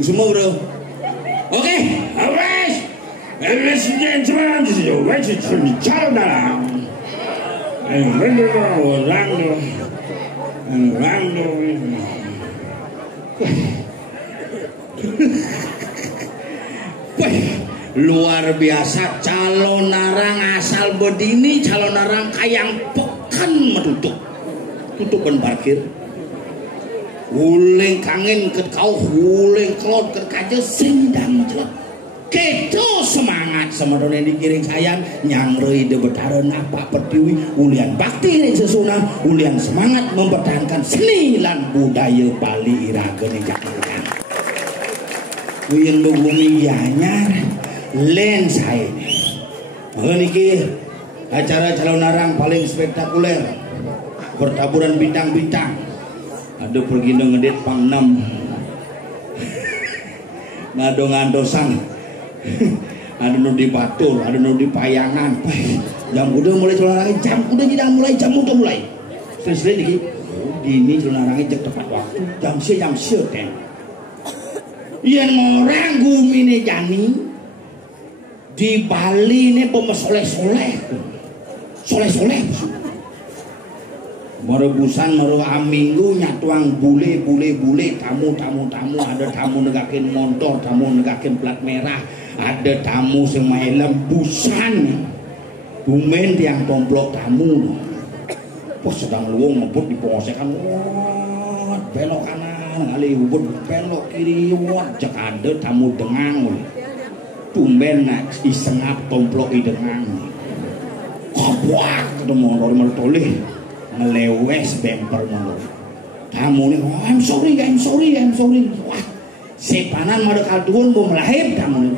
Semua bro. Oke, awas. Presiden cuman wajib bicara dalam. Luar biasa calon narang asal bedini, calon narang kayang pekan menutup tutupan parkir. Uleng kangen ke kau, uleng kelot ke kaje sindang jelek. Keto semangat sama donen dikiring sayang nyangrei de betareun apa pertiwi ulian bakti ning sesuna ulian semangat mempertahankan seni lan budaya Bali irageun ing Jakarta. Uyeun bumi anyar len sae. Niki acara calon narang paling spektakuler. Bertaburan bintang-bintang. Ada pergi ngedit pang 6 ngado ngandosan ada nu di batur ada nu di payangan jam udah mulai celana jam udah tidak mulai jam udah mulai selesai niki dini celana cek tepat waktu jam sia teh yen orang gumine jani di Bali ini pemesoleh-soleh soleh-soleh merebusan meruah minggu nyatuang bule tamu ada tamu negakin motor tamu negakin plat merah ada tamu sing main lembusan dumen tiang tomplok tamu pas sedang luwung ngebut di pengosekan belok kanan ngali ubud belok kiri cek ada tamu dengang tumben isengap tomplok dengang kabuak ketemu orang mertoleh ngelewes bemper nol. Tamu nih, oh, I'm sorry. Wah, sepanan mada kaltuun mau melahir tamu nih.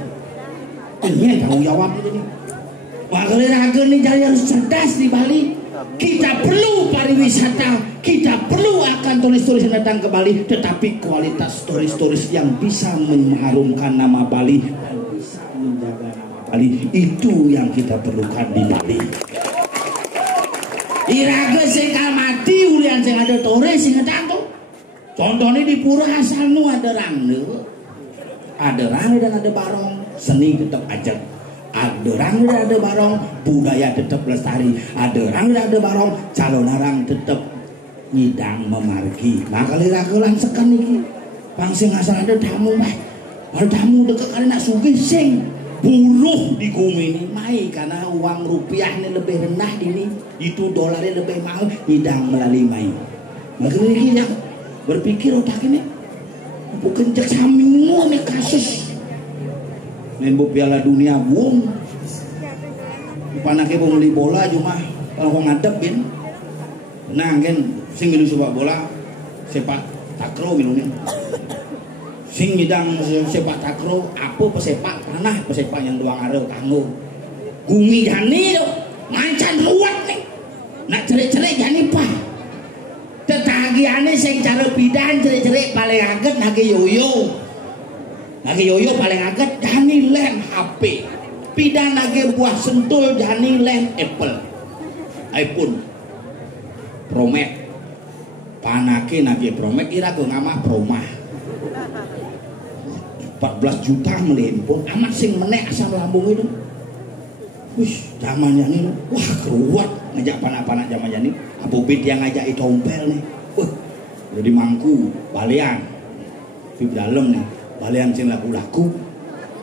Ini tanggung jawab itu nih. Makanya nih jadi harus cerdas di Bali. Kita perlu pariwisata, kita perlu akan turis-turis yang datang ke Bali, tetapi kualitas turis-turis yang bisa mengharumkan nama Bali dan bisa menjaga nama Bali itu yang kita perlukan di Bali. Iraga sekal mati ulian sing ada tore sing ngedantu. Contohnya di pura asal nu ada rangde dan ada barong, seni tetap ajak. Ada rangde dan ada barong, budaya tetap lestari. Ada rangde dan ada barong, calon narang tetap nyidang memargi. Maka iraga lan sekan niki. Pang sing asal ada tamu mah. Ada tamu deket karena sugih sing buruh di bumi ini mai karena uang rupiah ini lebih rendah ini itu dolarnya lebih mahal hidang melalui mai makanya ini berpikir otak ini bukan cek samingu ini kasus nembok piala dunia buang panaknya mau beli bola cuma kalau ngadepin nah kan sing milu sepak bola sepak takraw milunya sing ngidang sepak takraw apa pesepak panah pesepak yang doang areu kanggo gumi jani do mancan ruwet nih nak cerik-cerik jani pah tetagiane sing cara bidan cerik-cerik paling aget nage yoyo. Nage yoyo paling aget jani lem HP. Pida nage buah sentul jani lem Apple. iPhone. Promek. Panake nage promek ira go ngamah promah. 14 juta melih pun amat sing menek asam lambung itu. Wih, zamannya ini, wah keruat ngajak panak-panak zamannya ini. Apobit yang ngajak tompel nih. Wah, jadi mangku, balian. Di dalam nih, balian sing laku-laku.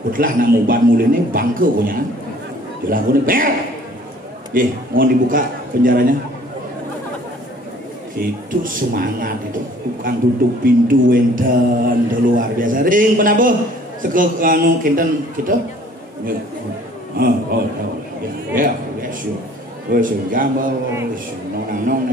Utlah nak muban mulai ini bangke punya. Dilaku nih, bel. Mau dibuka penjaranya. Itu semangat itu. Tukang tutup pintu enten luar biasa. Ring penabuh, sekek anu kinten kita. Ya, sure. Wes gambar, wes nong.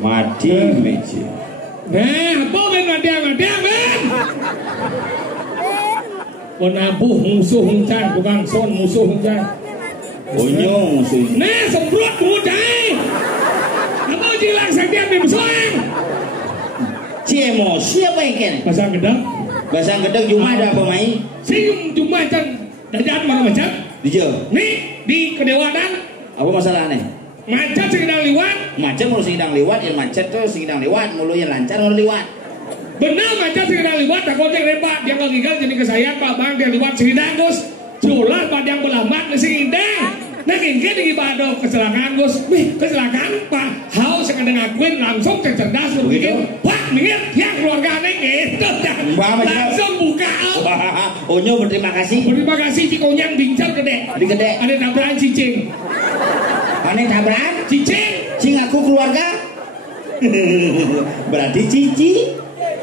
Mati meja. Apa men? Penabuh musuh huncan, bukan son musuh huncan. Bonyong musuh. Semprot mudai. Apa jilang sakit di besoang? Emosi apa ikan? Bahasa gedang cuma ada apa mai? Sing cuma can dadan mana macam? Dijo. Nih di Kedewatan. Apa masalahnya? Macet sedang liwat. Macet mulu sedang liwat, yang macet tuh sedang liwat, mulu yang lancar mulu liwat. Benar macet sedang liwat, tak kau rebat dia kegigal jadi kesayang Pak Bang dia liwat sedang Gus. Jualan pada yang berlambat nasi indeng. Nah kini di ibadah kecelakaan Gus. Kecelakaan Pak. Hau sekedar ngakuin langsung cerdas berpikir. Wah minggir yang keluarga aneh gitu. Langsung buka. Onyo berterima kasih. Berterima kasih Cikonyang bincang gede. Ada tabrakan cicing. Aneh tabrakan cicing. Cing aku keluarga. Berarti cici.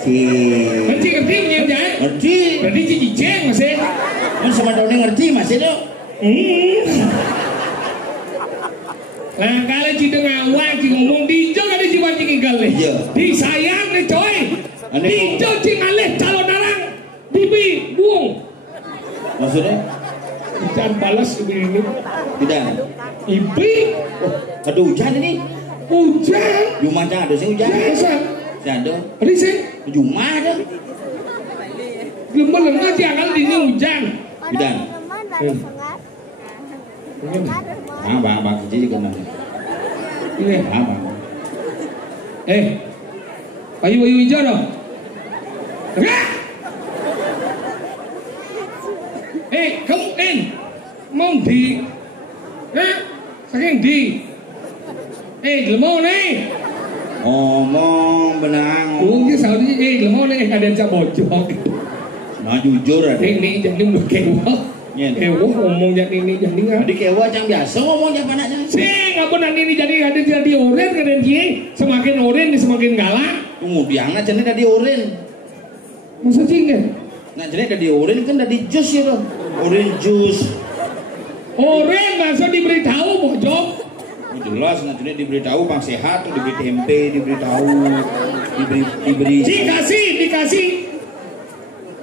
Ngerti menyebutnya? Ngerti. Berarti cicing masih. Sama Doni ngerti masih tuh. Nah kalau cita ngawal cing ngomong dijo ada jiwa cing igal nih. Disayang nih coy. Dijo cing alih calon orang. Bibi buang. Maksudnya? Hujan balas ibu ini. Tidak. Ibi. Ada hujan ini. Hujan. Jumat ada sih hujan. Biasa. Ada. Ada sih. Jumat ada. Lemah jangan ini hujan. Tidak. Bang, cici juga nanti. Ini. Bang. Payu hijau dong. Enggak. Kamu mau di. Saking di. Lemau nih. Ngomong benang. Ini saudi lemau nih ada yang bocok. Nah jujur ada. Ini jadi udah kewa. Ngomong jadi ini jadi nggak. Di kewa yang biasa ngomong yang panasnya. Ngapa nanti ini jadi oren kan dia. Semakin oren semakin galak. Kemudian jadi dari oren. Masa cingga? Nah jadi dari oren kan dari jus ya loh. Oren jus. Oren masa diberitahu bojok. Jelas nanti diberitahu bang sehat tuh diberi tempe diberitahu diberi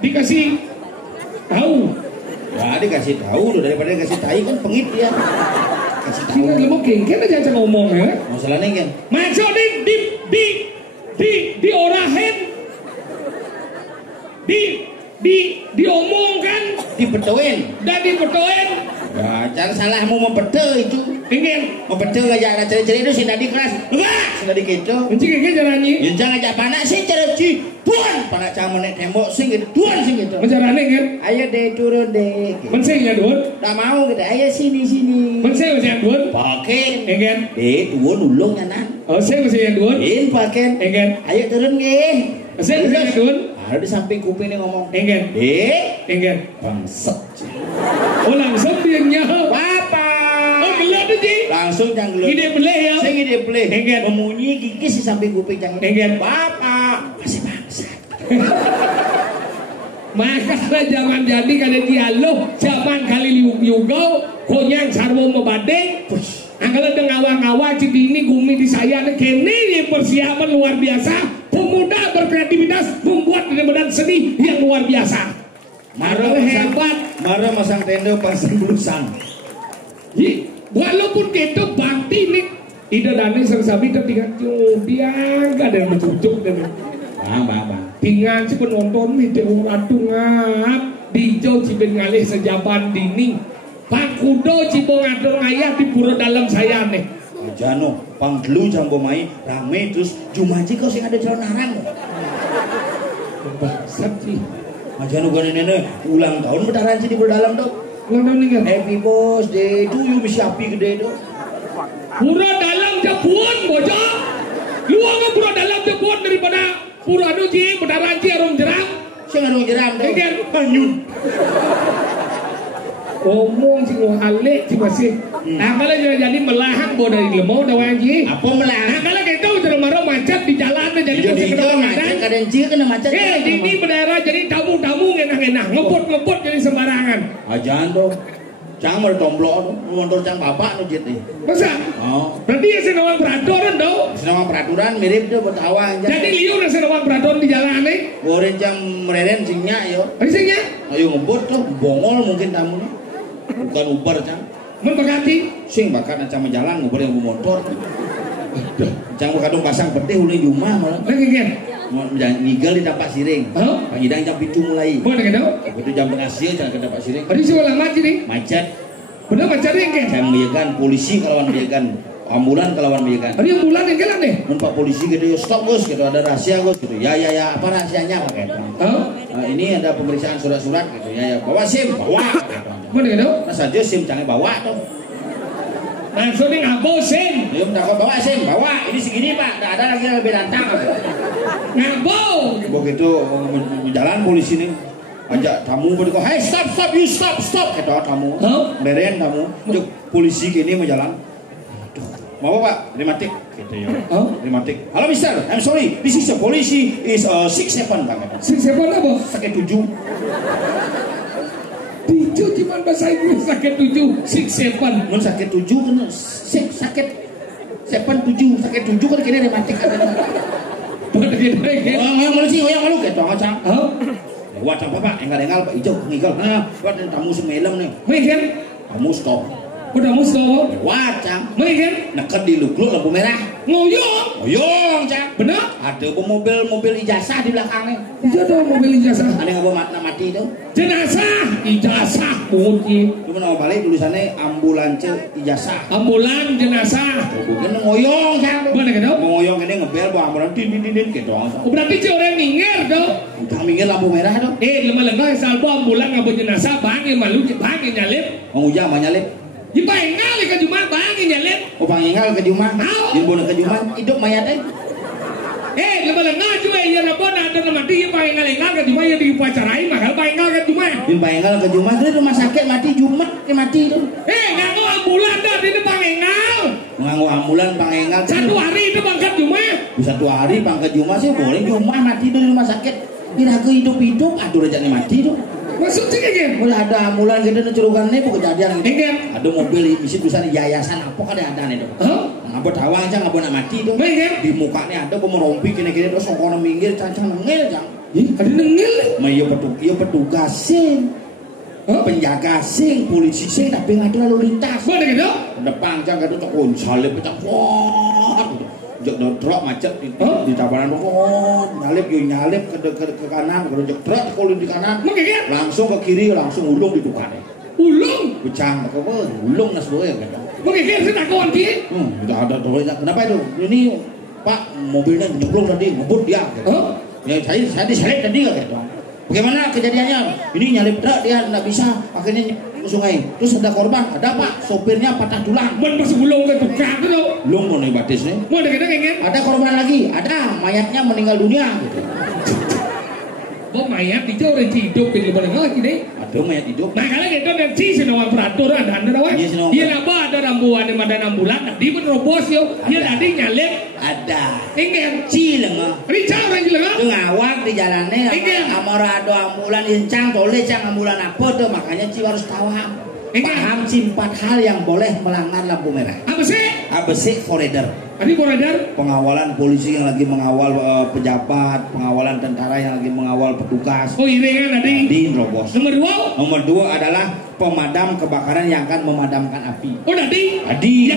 dikasih tahu ya dikasih tahu loh daripada dikasih tai kan pengit ya kasih tahu sih mau kengken aja ngomong ya masalahnya kan maksud diorahin diomongkan dibedoin dan dibedoin ya jangan salah mau membedo itu ingin membedo aja ceri-ceri itu sudah di kelas enggak sudah di gitu mencik kayak caranya ya jangan aja panak sih ceri tuan panak camen nek tembok sing gitu tuan sing gitu caranya kan ayo deh turun deh mensing ya tuan tak mau gitu ayo sini mensing ya tuan pakai ingin tuan ulung nyanan saya ya tuan pakai ingin ayo turun nggih saya tuan ada di samping kuping ini ngomong ingin bangsat langsung dia nyaho papa gelut aja langsung yang gelut ide beleh ya saya ide beleh ingin memunyi gigi di samping kuping yang ingin papa masih bangsat maka jangan jadi kada dialog zaman kali liugau konyang sarwo mebadeng angkala dengawa-ngawa cidi ini gumi di saya kene persiapan luar biasa pemuda berkreativitas membuat benar-benar seni yang luar biasa marah hebat marah masang tenda pasang bulusan walaupun kita bakti nih ida dani sersabi tertinggal dia gak ada yang mencucuk dan bang tinggal si penonton nih dia ngap Dijo cibin ngalih sejaban dinding. Pak Kudo cibo ngatur ngayah di pura dalam saya nih. Jano, pang dulu jambo mai rame terus Jumanji kau sing ada calon haram. Bangsat sih. Jano gua nenek ulang tahun bentaran sih di dalam tuh. Ulang tahun nih kan? Happy birthday to you, misi api gede tuh. Pura dalam jabuan bocah. Luang ke pura dalam jabuan daripada pura anu ji bentaran ji arung jeram. Sing arung jeram tuh. Kan? Anyun. Omong sih lo alik sih masih. Nah kalau jadi melahang bodoh dari lemau dah wajib. Apa melahang? Nah kalau kita udah marah macet di jalan jadi Jadi kena macet kadang cia kena macet. ini berdaerah jadi tamu-tamu ngenah-ngenah ngepot-ngepot jadi sembarangan. Ajan tuh. Cang mau tomblok motor cang bapak nu jit nih. Masa? Oh. Berarti ya senawang peraturan dong. Senawang peraturan mirip tuh betawa aja. Jadi liur ya senawang peraturan di jalan nih. Goreng cang mereren singnya yo. Isinya? Ayo ngebut tuh bongol mungkin tamu nih. Bukan Uber cang. Membekati. Sing bakat cang menjalan ngobrol yang motor. Cang bakadung pasang peti ulih rumah malah. Lagi kan? Ngigel di dapat siring. Oh? Pangidang jam 7 mulai. Mana kan? Itu jam tengah siang jangan ke dapat siring. Ada sih ulang mati nih. Macet. Bener macet nih kan? Saya menjaga polisi kalawan menjaga ambulan kalawan menjaga. Ada yang bulan yang jalan nih. Pak polisi gitu ya stop Gus gitu ada rahasia Gus gitu. Ya apa rahasianya Pak gitu. Oh? Ini ada pemeriksaan surat-surat gitu ya bawa SIM bawa. Mana kan? Mas aja SIM jangan bawa tuh. Langsung nih ngabo SIM. Belum takut bawa SIM bawa ini segini Pak tidak ada lagi yang lebih lantang. Ngabo. Begitu jalan polisi nih ajak tamu berikut, hey stop you stop kata tamu, beren tamu, jok polisi kini mau jalan, mau Pak, rematik, gitu ya, rematik, halo Mister, I'm sorry, this is a polisi is 6-7 Pak, 6-7 apa? sakit 7, Dijo cuman bahasa Inggris sakit 7, 6-7, mun sakit 7 kan, sakit 7 kan kini rematik ada, yang malu sih, yang malu gitu, ngacang. Wah, apa Pak? Engal Pak Ijo ngigal. Nah, buat tamu semelem nih. Mungkin Tamu stop. Udah musto. Wah, Cang. Mungkin Neket di lukluk lampu merah. Ngoyong, Cang. Benar? Ada mobil ijazah di belakangnya. Itu ada mobil ijazah. Ada yang bawa mati itu. Jenazah ijazah putih. Cuma nama balik tulisannya ambulans ijazah. Ambulan jenazah. Bukan ngoyong, Cang. Mana gitu? Ngoyong ini ngebel bawa ambulan din gitu. Berarti si orang minggir dong. Udah minggir lampu merah dong. Lemah-lemah salbo ambulan ngabo jenazah bangi malu bangi nyalip. Menguja nyalip. Di pengal ke Jumat bangi nyalip. Oh pangingal ke Jumat. Di bono ke Jumat hidup mayatnya. Lemah-lemah juga iya rabon ada mati pengal ke Jumat yang diupacarai mahal pengal ke Jumat. Di pengal ke Jumat itu rumah sakit mati Jumat mati itu. Nganggo ambulan dah di pengal. Nganggo ambulan pengal. 1 hari itu bangkat Jumat. Bisa 1 hari pangkat Jumat sih boleh Jumat mati itu di rumah sakit. Kira ke hidup aduh rejane mati itu. Maksudnya kayak mulai ada ambulan gitu cerukan ini kejadian gitu. Iya. Ada mobil isi tulisan yayasan apa kan ada itu. Ngapa tawang aja ngapa nak mati itu. Di mukanya ada pemerompi kini-kini terus songkono minggir cancang nengil jang. Ada nengil. Iya petugas sing. Penjaga sing, polisi sing tapi ngadu lalu lintas. Mana gitu? Depan jang kado tekun salib pecah. Wah. Jek drop macet di tabanan nyalip ke kanan jek drop kalau di kanan langsung ke kiri langsung ulung di depannya ulung pecah ulung nas boleh kan mungkin kita kawan dia tidak ada doanya kenapa itu ini Pak mobilnya jeblok tadi ngebut dia ya saya diselip tadi gitu bagaimana kejadiannya ini nyalip truk dia tidak bisa akhirnya ke sungai terus ada korban ada Pak sopirnya patah tulang pas ulung ke tukang itu ulung mau nih batis nih mau ada korban lagi ada mayatnya meninggal dunia gitu. Oh mayat itu orang hidup di luar lagi deh ada mayat hidup nah kalau gitu nanti senawang peraturan ada nawan dia nambah ada rambuan yang ada ambulan di menerobos yo dia tadi nyalip ada ingin cileng ini cara yang cileng itu ngawak di jalannya amora ada ambulan yang boleh ambulan apa tuh makanya Ci harus tahu paham 4 hal yang boleh melanggar lampu merah apa sih forader pengawalan polisi yang lagi mengawal pejabat pengawalan tentara yang lagi mengawal petugas iringan tadi di nerobos nomor 2 adalah pemadam kebakaran yang akan memadamkan api tadi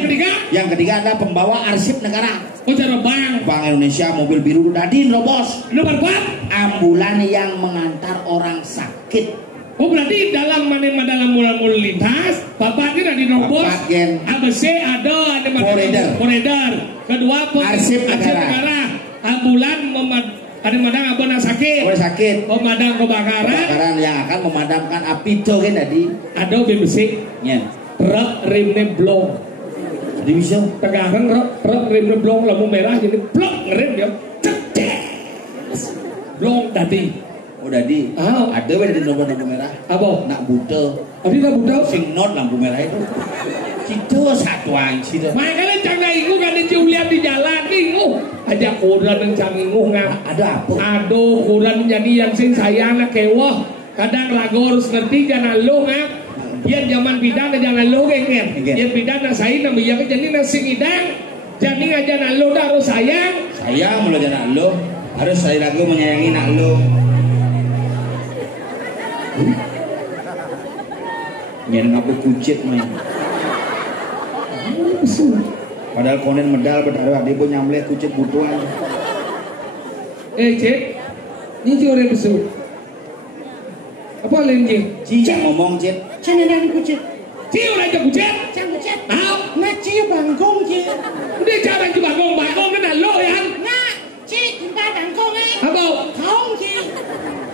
yang ketiga adalah pembawa arsip negara Bank Indonesia mobil biru tadi nerobos nomor 4 ambulan yang mengantar orang sakit Oh berarti dalam dalam mula lintas, bapaknya udah dinerobos. ABC ada koridor. Kedua arsip negara. Ambulan ada madang abang sakit. Pemadam kebakaran yang akan memadamkan api itu kan tadi. Ada BBC. Nya. Truk remnya blong. Jadi bisa. Tegaran truk remnya blong lampu merah jadi blok ngerem dia. Blong tadi. Oh tadi. Ada di lampu merah. Apa? Nak buta. Adi nak buta. Sing not lampu merah itu. Itu satu anci dah. Makanya jangan ingu kan diculian di jalan ingu. Aja koran yang jangan ingu ngap. Ada apa? Aduh koran jadi yang sing sayang nak kewah. Kadang lagu harus ngerti jangan lo ngap. Yang zaman bidan jangan lo kan. Yang bidan nak sayang nak biar jadi nak sing idang. Jadi aja nak lo dah harus sayang. Sayang mula jangan lo. Harus saya lagu menyayangi nak lo. Nyen ngapu kucit main. Padahal konen medal berdarah dia pun nyamleh kucit butuhan. Cik, ni je orang besar. Apa lain je? Cik ngomong cik. Jangan ada kucit. Cik orang je kucit. Jangan kucit. Tahu? Nak cik bangkong je. Dia jangan je bangkong kan dah lo ya. Nak cik kita bangkong Apa? Kong je.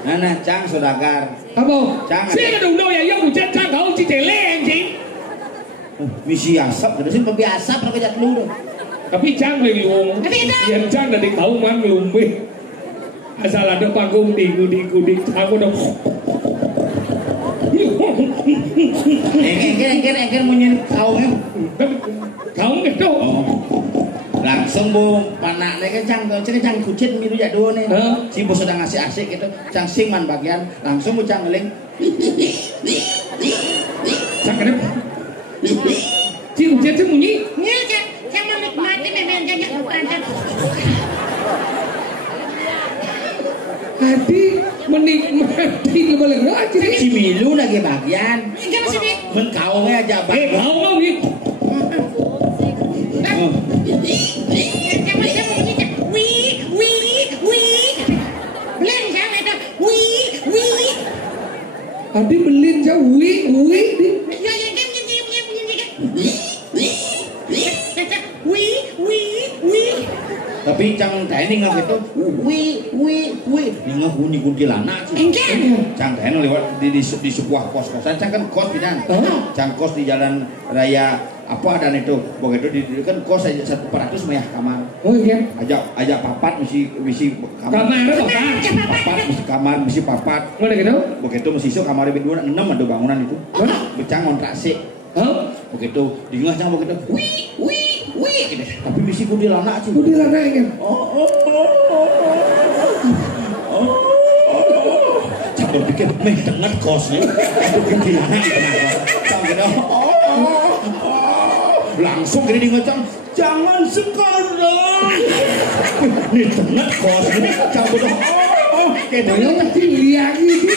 Nah, cang saudagar. Apa? Jangan. Saya kan udah ya kucit cang kau cik teleng cik. Misi asap, terus ini pergi asap nak kejat lu dah. Tapi cang ngelung. Yang cang dari kau mah ngelumbe. Asal ada panggung di aku dah. Engker munyin kaumnya. Kau gitu. Langsung bu panak nih kan cang kucit miru ya dua nih. Si bos sedang ngasih asik gitu, cang singman bagian langsung bu cang ngeling. Cang kenapa? Si kucit sembunyi. Ni cang menikmati memang jangan lupa. Hati menikmati boleh aja. Si milu lagi bagian. Enggak sini. Menkaungnya aja bang. Kau mau ni. Adi belin jauh, wih. Tapi cang ini nggak gitu, wih, nggak bunyi kuntilanak sih. Cang ini lewat di sebuah kos-kosan, cang kan kos bidan, cang kos di jalan raya apa dan itu, begitu di kan kos aja 1/400 mah ya kamar. Oh iya. Aja papat misi kamar. Kamar misi papat. Mana gitu? Begitu misi so kamar lebih 6 ada bangunan itu. Becang kontrak sih. Begitu di tengah cang begitu, wih, gitu. Tapi misi kuntilanak sih. Kuntilanak kan? Cang berpikir meh dengar kosnya, kuntilanak di tengah kos. Cang gitu. Langsung gini di ngecang, jangan sekarang. Nih tengah kos ini, cang gitu. Kayak Dia mesti lihat gitu.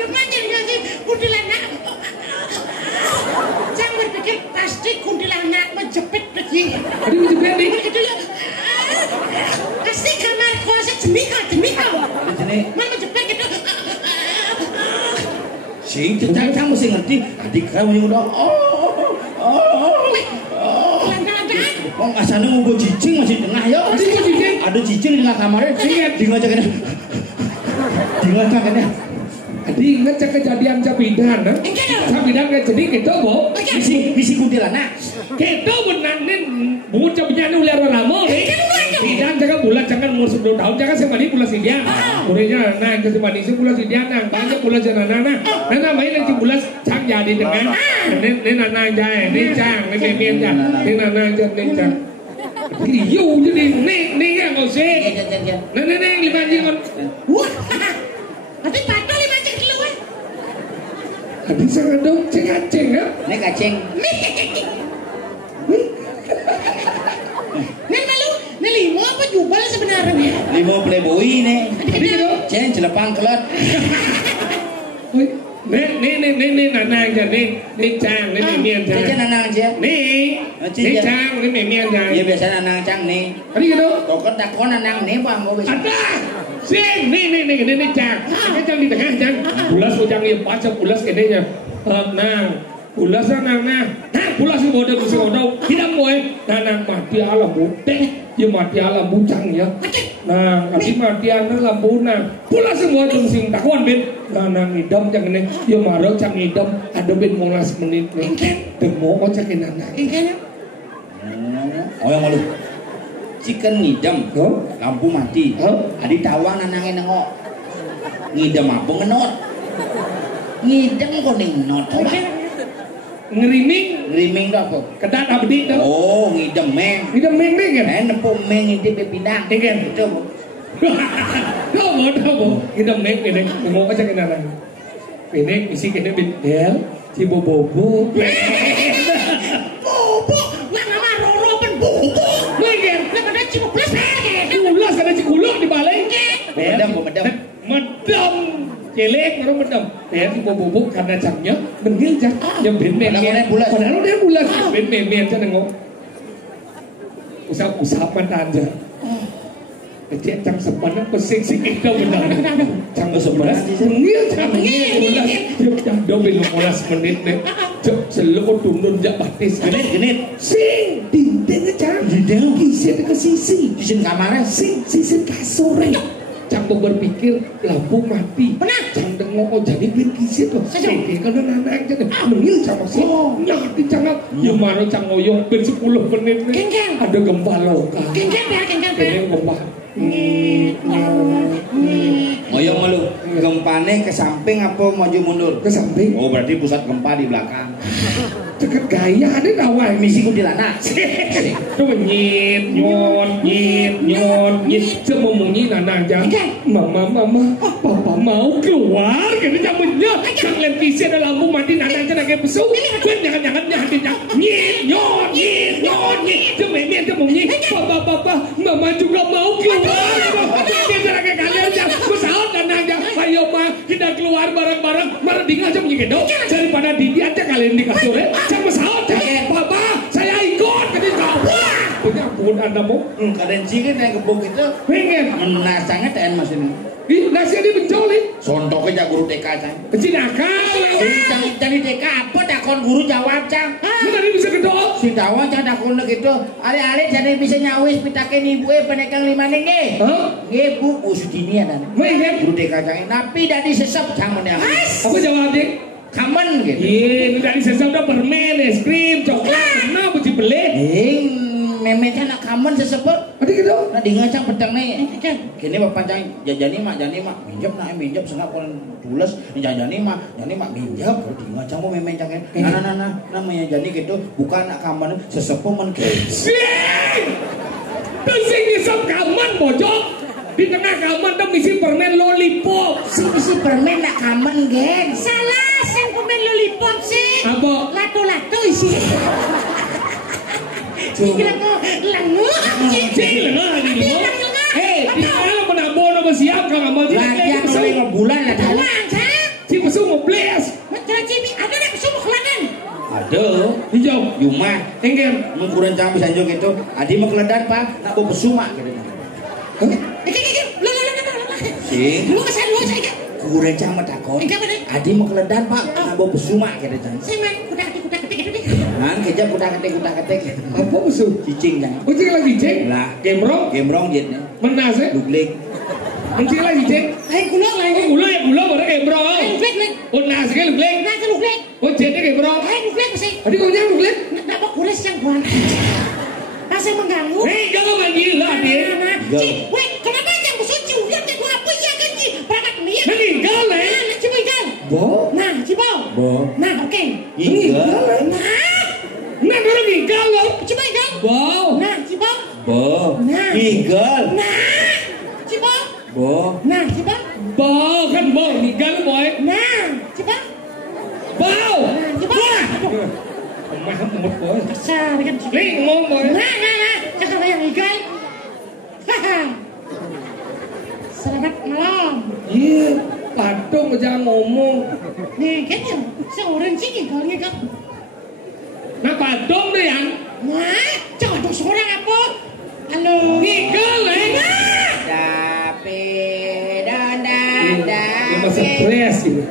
Kemana jadi kuntilanak? Cang berpikir pasti kuntilanak menjepit lagi. Adi menjepit nih. Begitu ya. Pasti kamar kosnya jemikal. Mana menjepit gitu. Sing cang mesti ngerti. Adik kamu yang udah. Oh asalnya mau cicing masih tengah ya. Ada cicing di tengah kamarnya. Di ngajak ini. Adi ngecek kejadian cabidan, cabidan nggak jadi gitu, bo. Misi kuntilanak. Kita benanin bocah benyana ular ramo, bidan jangan bulan jangan umur 10 tahun jangan semani bulan sidian. Kurenya nah ke semani bulan sidian nang banyak bulan janana. Nana main lagi bulan cang jadi dengan. Nen nana jaya, nen cang, nen bemian jang, nen nana jang, nen cang. Iyo jadi nih ya kau sih. Nen 5 jam. Wah, nanti patah 5 jam keluar. Adi sangat dong ceng ya. Nek kaceng. Nen malu, nen 5 apa jubal sebenarnya? 5 playboy nih. Adi gitu. Ceng celepang kelat. Nih nanang aja nih cang nih mian cang. Aja nanang aja. Nih cang nih mian cang. Iya biasa nanang cang nih. Tadi gitu. Tokon takon nanang nih bang mau bisa. Ada. Sing nih cang. Ini cang di tengah cang. Bulas cang ini pacar bulas ini nya. Nang. Bulas nang. Nang bulas si bodoh si bodoh. Tidak boleh. Nanang mati alam mute. Ya mati alam bucang ya. Nah, kasih mati alam lampunan. Bulas semua jeng sing takon bet. Nanang idam cang ini. Ya marah cang idam. Ada bet 15 menit nih. Demo cak nanang. Oh yang malu. Chicken ngidam, lampu mati. Adi tawang nanangin nengok. Ngidam apa ngenot? Ngidam kok ngenot. Ngeriming dah apa? Kedat abdi dah. Oh, ngidam meng. Ngidam meng kan? Nepuk meng ini bepinang. Kan? Itu. Dobo. Ngidam meng ini. Mau aja kena nang. Ini isi kena bidel. Si bobo. Bobo, yang nama Roro pen bobo. Mungkin. Ada cipulus Ulas ada cikuluk di balai. Medam. Celek orang medam. Ya si bobo karena camnya benggil jang. Yang ben-ben. Padahal dia bulas. Ben-ben aja nengok. Usap mantan aja. Kecil cang sepanjang pesing sih kita benar. Cang sepanjang benggil cang bulas. Cang dobel 15 menit deh. Selok turun jak batis. Genit. Sing dinding cang. Dinding kisah ke sisi. Sisi kamarnya. Sisi kasur. Cang berpikir lampu mati. Benar. Cang dengok jadi ben kisah tuh. Seke kalau nanang aja deh. Benggil cang sih. Nyati cang. Ya mana cang ngoyong ben 10 menit. Geng. Ada gempa lokal. Geng. Gempa. Ngoyong malu. Gempane ke samping apa maju mundur? Ke samping. Oh berarti pusat gempa di belakang. Deket gaya ada nawai Misi kuntilanak. Tuh nyit. Semua munyi nanang aja. Mama, papa mau keluar. Kini jamnya. Cang lempisi ada lampu mati nanang aja lagi besuk. Jangan nyit. Cuma munyi. Papa, mama juga mau keluar. Kita lagi kalian aja. Pesawat nanang aja. Ayo ma, kita keluar bareng-bareng. Marah tinggal aja munyi gedok. Daripada Didi aja kalian di kasur ya. Sama pesawat papa saya ikut ketika wah punya pun anda mau Kadang cikin yang gebuk itu pengen menasangnya TN mas ini. Ih nasi ini mencolin Sontoknya guru TK cang. kecil akal Jadi TK apa takon guru jawab cang. tadi bisa gedok Si tawa cang takon gitu. Ale-ale jadi bisa nyawis pitakin ibu penekang 5 nge. Nge bu Sudini ada. Pengen Guru TK cang. Napi dari sesep cang menang. apa jawab deh Kamen gitu. iya dari sesam udah permen es krim coklat kenapa sih beli memenya nak kamen sesepet. ada gedok Nah di ngacang pedang nih. Kini bapak cang jajani mak minjam sengap orang tules jajani mak minjam kalau di ngacang mau memen cang nah namanya jani gitu bukan nak kamen sesepuh men sing sing ngisap kaman bojok di tengah kaman tuh misi permen lollipop Si permen nak kamen geng. Salah, yang permen lollipop sih. apa Lato-lato isi. Bilang ko, lango. Cing lah di lo. Di mana menabur nama siap kang amal di lagi kalau bulan lah tahu. Si pesu mau bless. Betul Cibi, ada nak semua kelangan. Ada Hijau. Yuma Engger. menguran cang bisa jauh gitu. Adi mau keledan pak nak bawa besuma gitu. Sing Lu kesan lu saya. kuren cang matakon. Adi mau keledan pak nak bawa besuma gitu cang. Saya man kuda ketik itu deh. Nan kejap kuda ketik. Apa pesu? Cicing cang. Ucing lagi cek. Lah Gemrong jetnya. menas ya. Duglik. Ucing lagi cek. Lain gula lain. Gula bareng gemrong. Luglek. Unas ke luglek. Nah ke luglek. Ucingnya gemrong. Lain luglek sih. Adi kau nyang luglek. Nak mau gula siang buan. Rasa mengganggu. Jangan manggil lah dia. Cik, wait, kenapa yang bersuci? Udah cek gua apa ya kan Cik? Berangkat dia. Meninggal lah. Nah, coba ikan. Bo. Nah, Cibo. Bo. Nah, oke. Meninggal. Nah, orang meninggal loh. coba ikan. Wow. Nah, Cibo. Bo. Nah. Eagle. Nah, Cibo. Bo. Nah, Cibo. Bau kan bau meninggal boy. Nah, Cibo. Bau. Nah, Cibo. Aduh, Mah umur boy. besar kan Cibo. Ngomong boy. Nah, cakap yang ikan. Haha. Selamat malam. Iya. Pad patung aja ngomong. Nih kan ya, seorang sih kalau ngikut. Nah patung tuh yang. Wah, jodoh seorang apa? Halo. Ngigel Tapi ya masa stres ini.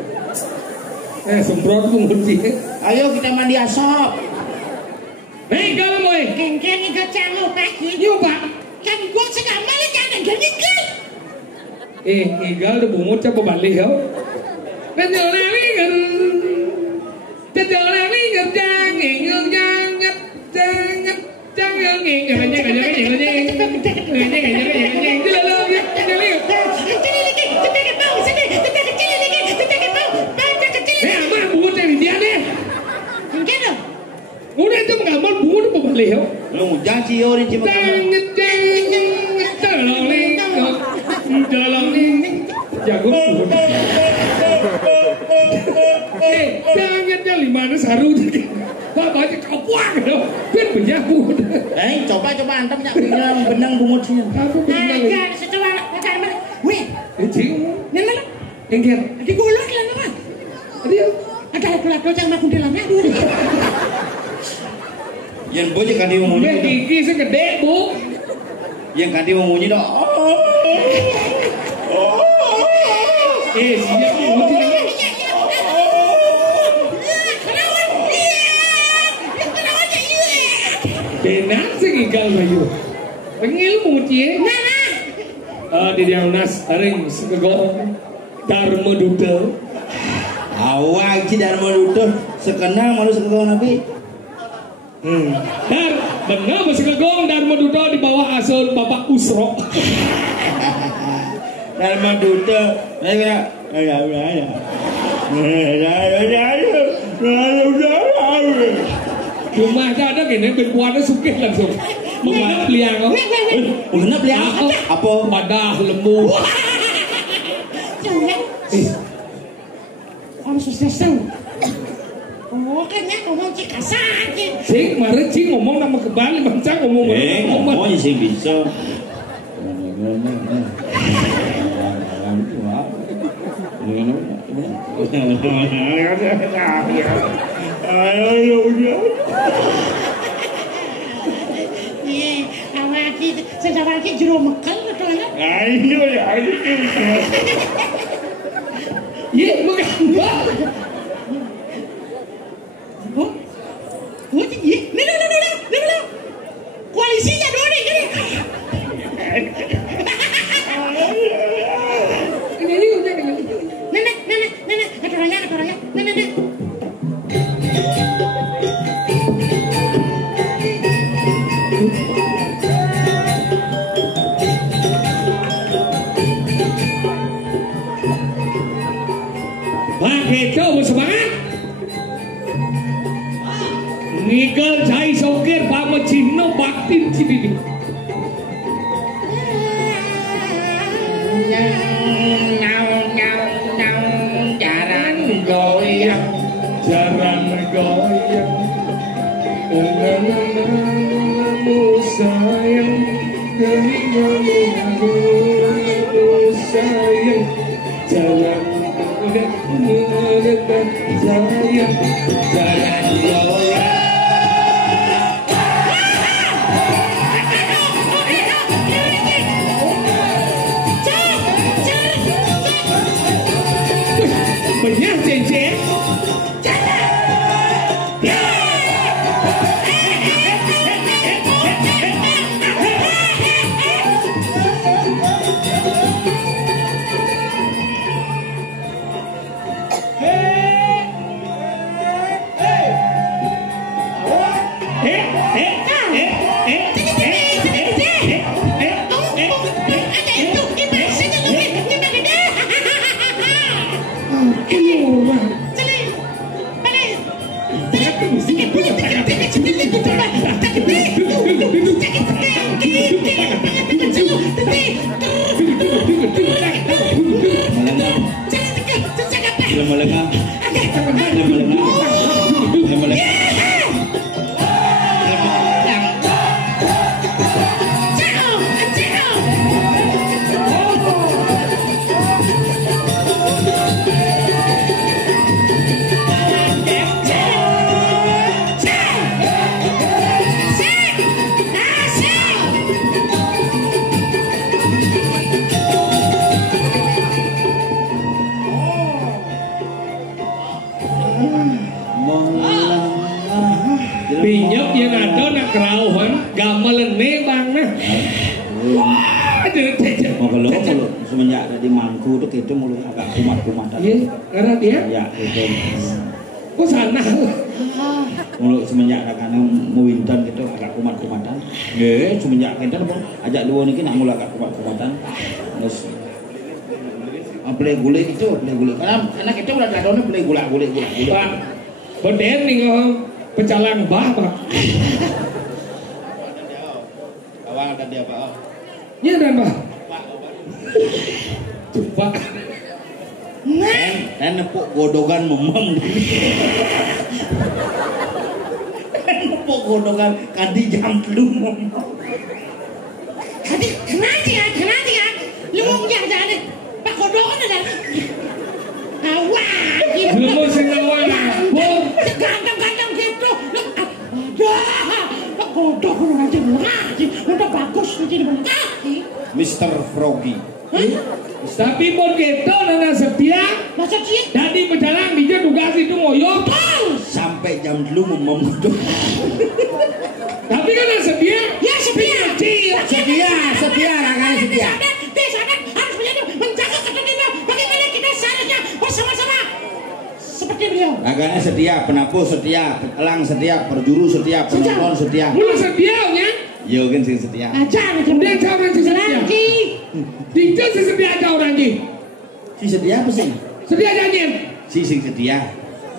Semprot menguji. Ayo kita mandi asap. Ngigel boy. Kengkeng ngikut calo pagi. Yuk pak. Kan gua sedang malah jangan ngikut. Ngigel udah bungut coba balik ya. Kecuali ngigel. Kecuali ngigel jangan jangan. Jangan ngigel udah itu menggambar bunga itu pembalik ya Lu janji orang cuma jago jangan dia limana saru Pak banyak kapuan ben penyapu coba antam nyak benang bungutnya Nah, secoba makan mana? Weh, cing nana, engger di golok lah nama. dia Ada lagu-lagu yang makan dalamnya dulu. yang bocah kan dia mau ben gigi segede bu yang kan dia mau munyi dong siap bunyi benang sengikal bayu pengilmu cie di yang nas ring segegong Dharma Duda awak ci Dharma Duda sekenal malu segegong nabi dan benar segegong Dharma Duda di bawah asuh Bapak Usro Dharma Duda rumah ada gini berpuasa sukit langsung mengenap liang mengenap liang apa padah lembu Jangan. Om susah. Oh, kayaknya ngomong cik kasar. Cik, kemarin Cik ngomong nama kebalik bangsa ngomong ngomong sih bisa Sedang lagi jero mekel betul kan? Iya, megah. Oh, iya, nih. Koalisinya dua nih, gini. Nenek, keturanya, nenek. Coba semangat Ngigel Jai Sokir Bama Cino Baktin Cidini Jaran goyang sayang sayang jalan banyak cincin Pinyep yang ada nak kerauhan gamelene bang nah. Wah, mau kalau semenjak ada di Mangku tuh kita mulai agak kumat-kumatan. Iya, karena dia. Ya itu. Kok sana? Mulai semenjak ada karena Winton gitu agak kumat-kumatan. Ya, semenjak kita ajak dua nih nak mulai agak kumat-kumatan. Terus play gule itu, play gule. Karena kita udah tahu play gula. Pak, beden nih kok pecalang bah pak. Awang ada dia pak. Iya dan bah. Coba. Nah, nepuk godogan memem. Nepuk godogan kadi jam telung. Kadi kenapa ya? Lu mau jadi Pak Godogan ada. Awak. Lu mau sinawan apa? Ganteng gitu. Aduh. Pak Godogan aja lagi. Udah bagus jadi kaki. Mr. Froggy. Tapi pun kita nana setia. Masa dia? Jadi berjalan dia tugas itu ngoyo. Sampai jam telung memem. Tapi kan setia. Ya setia. Setia, raganya setia. Desa harus menjaga ketenangan. Bagaimana kita seharusnya bersama-sama seperti beliau. Raganya setia, penapu setia, elang setia, perjuru setia, penonton setia. Lu setia nya? Yo kan sing setia. Ajar Kemudian orang si setia. lagi. Tidak si setia ada orang ni. Si setia apa sih? Setia janjian. Si sing setia.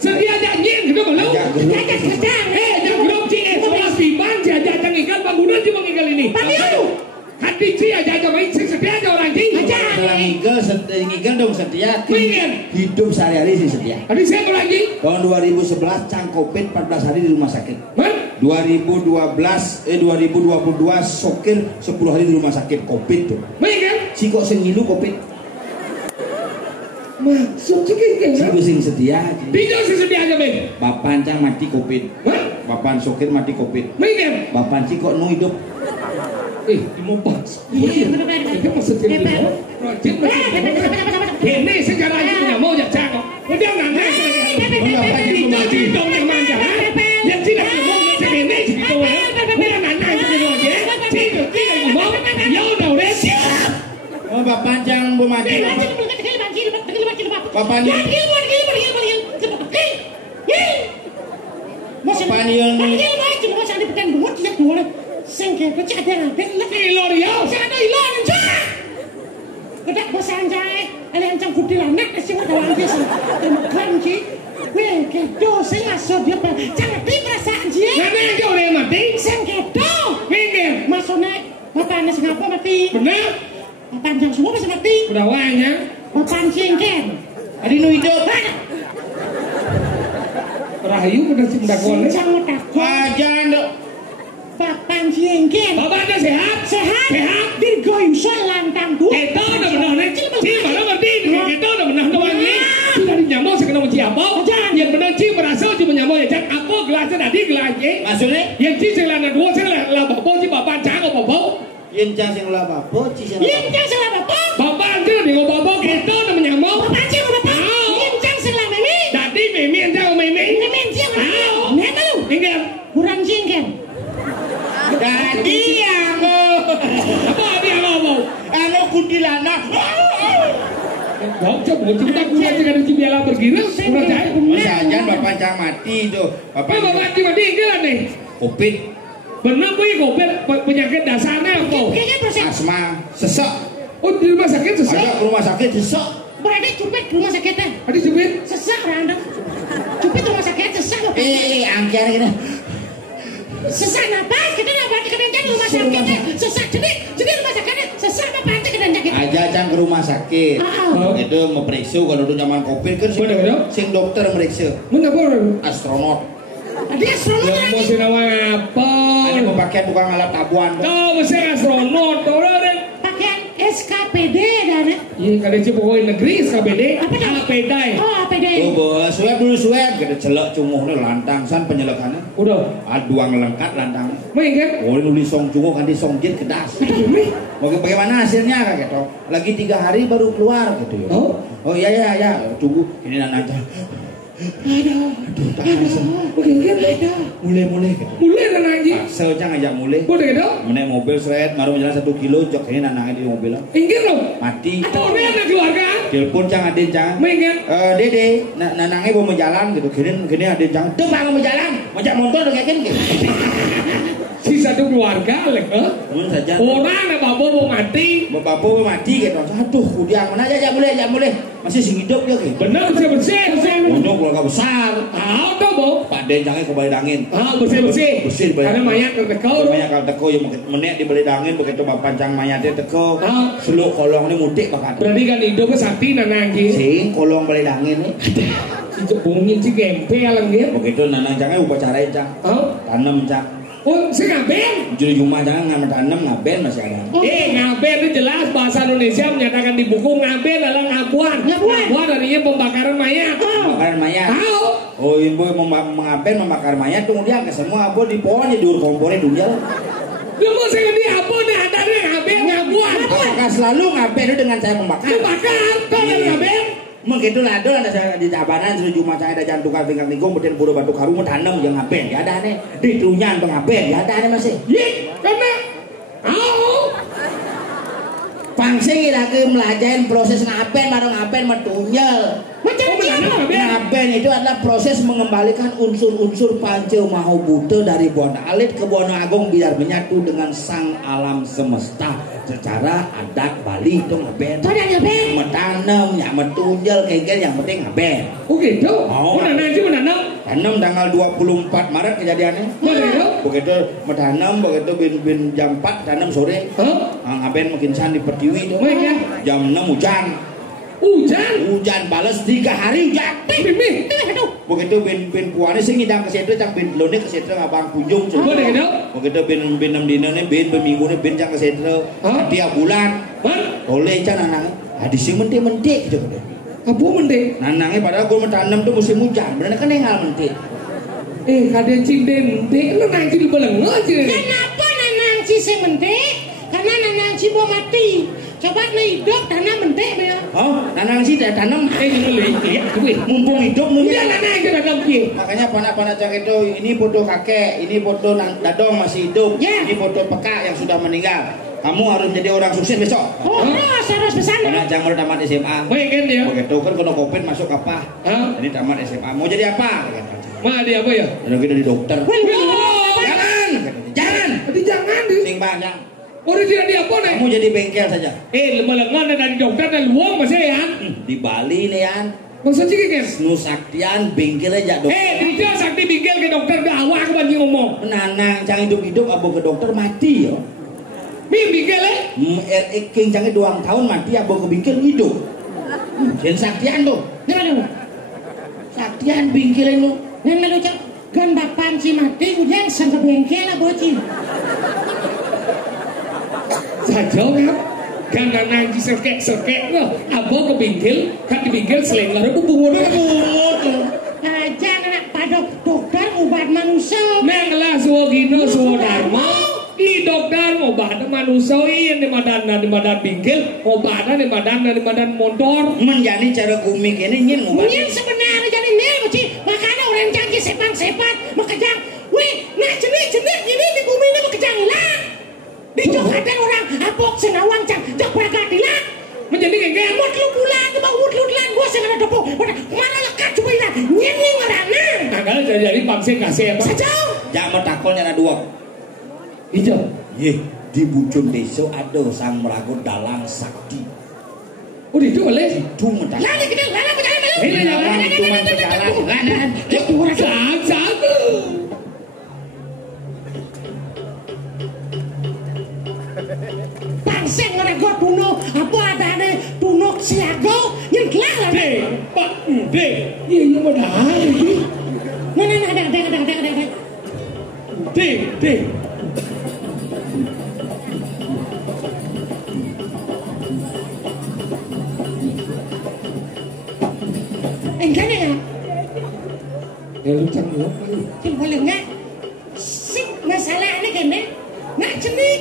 Setia janjian kita belum. Ajak geruk. Jangan belum cik. Soal piman si aja jangan ikan bangunan cuma ikan ini. Pamiu. Hati si aja main si setia ada orang ni. Setelah ngigel dong setia. Pengen. Hidup sehari-hari si setia. Tadi saya orang ni. Tahun 2011 Cang Covid 14 hari di rumah sakit. Man. 2022 Sokir 10 hari di rumah sakit Covid tuh. Main kan? Si kok sing ngilu Covid. Masuk sikit Si kan? sing setia. Tidak si setia aja main. Bapak Cang mati Covid. Man. Bapak Sokir mati Covid. Main kan? Bapak si kok nu hidup. Mau pas. Iya, benar. Itu maksudnya dia. Rajin masih. Ini sejarah aja punya mau jak cakap. Udah nggak naik. Itu dong yang manja. Yang tidak mau macam ini gitu ya. Udah nggak naik gitu aja. Tidak mau. Ya udah siap. Oh Bapak Cang bu mati. Bapak ni. Bapak ni yang Sengke, baca ada Ilor ya. ada ilon cak. Kedak bosan jai, ada yang cangkut di lanak, kasih ada lagi sih. Terima kasih. Weh, kedo saya asal dia jangan perasaan dia. Mana yang jauh yang mati? Sengke do. Minggir. Masuknya, bapak anda sengapa mati. Benar. Bapak anda semua bisa mati. Udah wanya. Bapak sengken. Adi nu hidup. Rahayu udah sih udah boleh. Jangan takut. Wajan dok. Bapak sengken. Bapak anda sehat? Sehat. Sehat. Dirgoyim lantang dua. Kita udah benar nih. Cik mana ngerti? Kita udah benar doang nih. Sudah dinyamuk sekarang mau apa? Yang benar cik berasal cuma nyamuk ya. Cak apa gelasnya tadi gelasnya? Maksudnya? Yang cik celana dua celana bapak cik bapak cak apa bapak? Yang Cang sing lah bapak, ci sing Yang cang salah bapak. Bapak nanti udah ngomong bapak kita udah menyamuk. Bapak cing bapak. Yang cang salah mimi. Tadi mimi yang cak mimi. Mimi cing bapak. Neta lu. Ingat. Kurang sengken. Tadi aku. Apa dia ngomong? Anu kuntilanak. Kau coba kita gula jika ada cibiala bergira. Udah cai. Saja Bapak Cang mati itu. Bapak mati mati enggak nih? Covid, Benar bu covid penyakit dasarnya apa? Kayaknya proses. asma, sesek. Oh di rumah sakit sesak. Ada rumah sakit sesek. Berada cupet rumah sakitnya. Ada cubit. Sesak randa. Cupet rumah sakit sesak. Angkian ini. Sesak napas kita dapat kedengar rumah sakitnya. Sesak jadi rumah sakitnya sesak apa aja kedengar kita. Aja Cang ke rumah sakit. Itu mau periksa kalau itu zaman Covid kan sing dokter meriksa. Mana boleh? Astronot. Dia astronot Yang mau lagi. sinawa apa? Ada pemakaian tukang alat tabuan. Kau mesti astronot, orang. Pakaian SKPD dan Iya, kada cip pokoknya negeri SKPD. Apa dah? APDai. oh APD. Tuh bos, swab dulu swab. Kita celak cunguhnya lantang san penyelekannya. Udah. Aduang lengkat lantang. Main kan? Oh nulis song cunguh kan di song jin kedas. Bagaimana hasilnya kan gitu? Lagi 3 hari baru keluar gitu ya. Oh. Oh iya tunggu ini nanti. Mulai kan anjing. Pasel cang ngajak mulai. Boleh gitu? Menek mobil seret, maru jalan 1 kilo, jok ini nanangnya di mobil. Inggir lo. Mati. Atau ini ada keluarga? Telepon cang adin cang. Mengen. Dede, nanangnya mau jalan gitu. Gini adin cang. Tuh mau jalan, ngajak motor udah kayak gini. Si satu keluarga lek, saja. Orang ada bapak mau mati. Bapak mau mati gitu. Aduh, kudiang mana aja mulai. Masih sing hidup dia gitu. Benar bersih. Untuk keluarga besar. Tahu tuh bu. Pak Den jangan ke balik angin. Bersih. Karena mayat teko. Mayat kalau teko yang menek di balik angin begitu bapak pancang mayatnya teko. Seluk kolong ini mudik bakat. Berarti kan hidupnya sakti nanang gitu. Sing kolong balik angin nih. Si jebungin si gempe alang dia. Begitu nanang jangan upacara cang. Tanam cang. Oh, si ngaben? Juru Juma jangan ngamen tanam ngaben masih ada. Ngaben itu jelas bahasa Indonesia menyatakan di buku ngaben adalah ngabuan. Ngabuan artinya pembakaran mayat. Pembakaran mayat. Tahu? Oh, ibu mengaben membakar mayat kemudian ke semua abu di pohonnya diur kompornya dunia. Dulu saya di apa nih ada nih ngaben ngabuan. Apakah selalu ngaben itu dengan saya membakar? Membakar, kau ada ngaben? Begitu lah ada di cabanan Juru Juma saya ada jantung tinggal tinggung kemudian buru batu karung tanam yang ngaben ya ada nih di tunyan pengaben ya ada nih masih. Karena pangsing lagi melajarin proses ngaben baru ngaben metunyel. Ngaben itu adalah proses mengembalikan unsur-unsur Panca Mahabhuta dari Buana Alit ke Buana Agung biar menyatu dengan sang alam semesta secara adat Bali itu ngaben. Menanam, ya metunjel kayak yang penting ngaben. Oh gitu. Menanam. Tanam tanggal 24 Maret kejadiannya. Begitu menanam begitu bin jam 4 tanam sore. Ngaben makin san di Pertiwi itu. Jam 6 hujan. Hujan balas 3 hari hujan. Begitu bin puane sing ngidang ke situ cang bin lone ke situ ngabang kunjung. Begitu bin 6 dina ne bin minggu ne bin cang ke situ. Tiap bulan. Oleh cang nanang. Di sing mentik gitu. Apa mentik? Nanangnya padahal gua mentanam tuh musim hujan. Bener kan nengal mentik. Kadang cing mentik nanang cing belengah aja. Kenapa nanang cing sing mentik? Karena nanang cing mau mati. Coba nih hidup tanam mentik ya. Nanang sih tanam. Mumpung hidup mungkin nanang itu tanam dia. Makanya panah-panah cak itu ini foto kakek, ini foto dadong masih hidup, ini foto peka yang sudah meninggal. Kamu harus menjadi orang sukses besok. Harus pesan. Karena jangan udah tamat SMA. Mungkin dia. Begitu kan kalau COVID masuk apa? Ini tamat SMA. Mau jadi apa? Mau jadi apa ya? Jadi dokter. Jangan. Jangan. Sing banyak. Original dia apa nih? Kamu jadi bengkel saja. Lemah-lemah dari dokter dan luang masih ya? Di Bali nih ya. Maksudnya kan? Nusaktian bengkel aja dokter. Tidak sakti bengkel ke dokter ke awak banyak ngomong. Nanang jangan hidup-hidup abo ke dokter mati yo. Bengkel King jangan 2 tahun mati abo ke bengkel hidup. Jangan saktian tuh. Gimana? Saktian bengkel itu. Yang lalu cak kan bapan si mati udah sang ke bengkel lah bocil. Saja kan nanang di sekek loh. Abo ke bengkel kan di bengkel selain lalu bubungan jangan pada dokter obat manusia. Mengalah suwagino suwadharma. I dokter obat manusia yang di badan bengkel obatnya di badan motor. Menjadi cara gumik ini nyin obat. Nyin sebenarnya jadi nyin bocil. Makanya orang janji sepan makejang. Wih, nah jenis ini di bumi ini makejang hilang. Dijokadan orang apok senawang cang jak peradilan menjadi kayak mut lu bulan coba lu lan gua sing ada depo mana lekat coba ina nyen ngarana kagak jadi pamsing kasih apa saja jangan takolnya ada 2 hijau di Bujun Desa ada sang meragut dalang sakti itu boleh itu mentak lala kita lala berjalan pangseng ngeragot tuno apa adane tunuk siago yang kelar Pak iya padahal iki ada enggak ya lu canggung boleh enggak sih masalah ini kan nggak jenik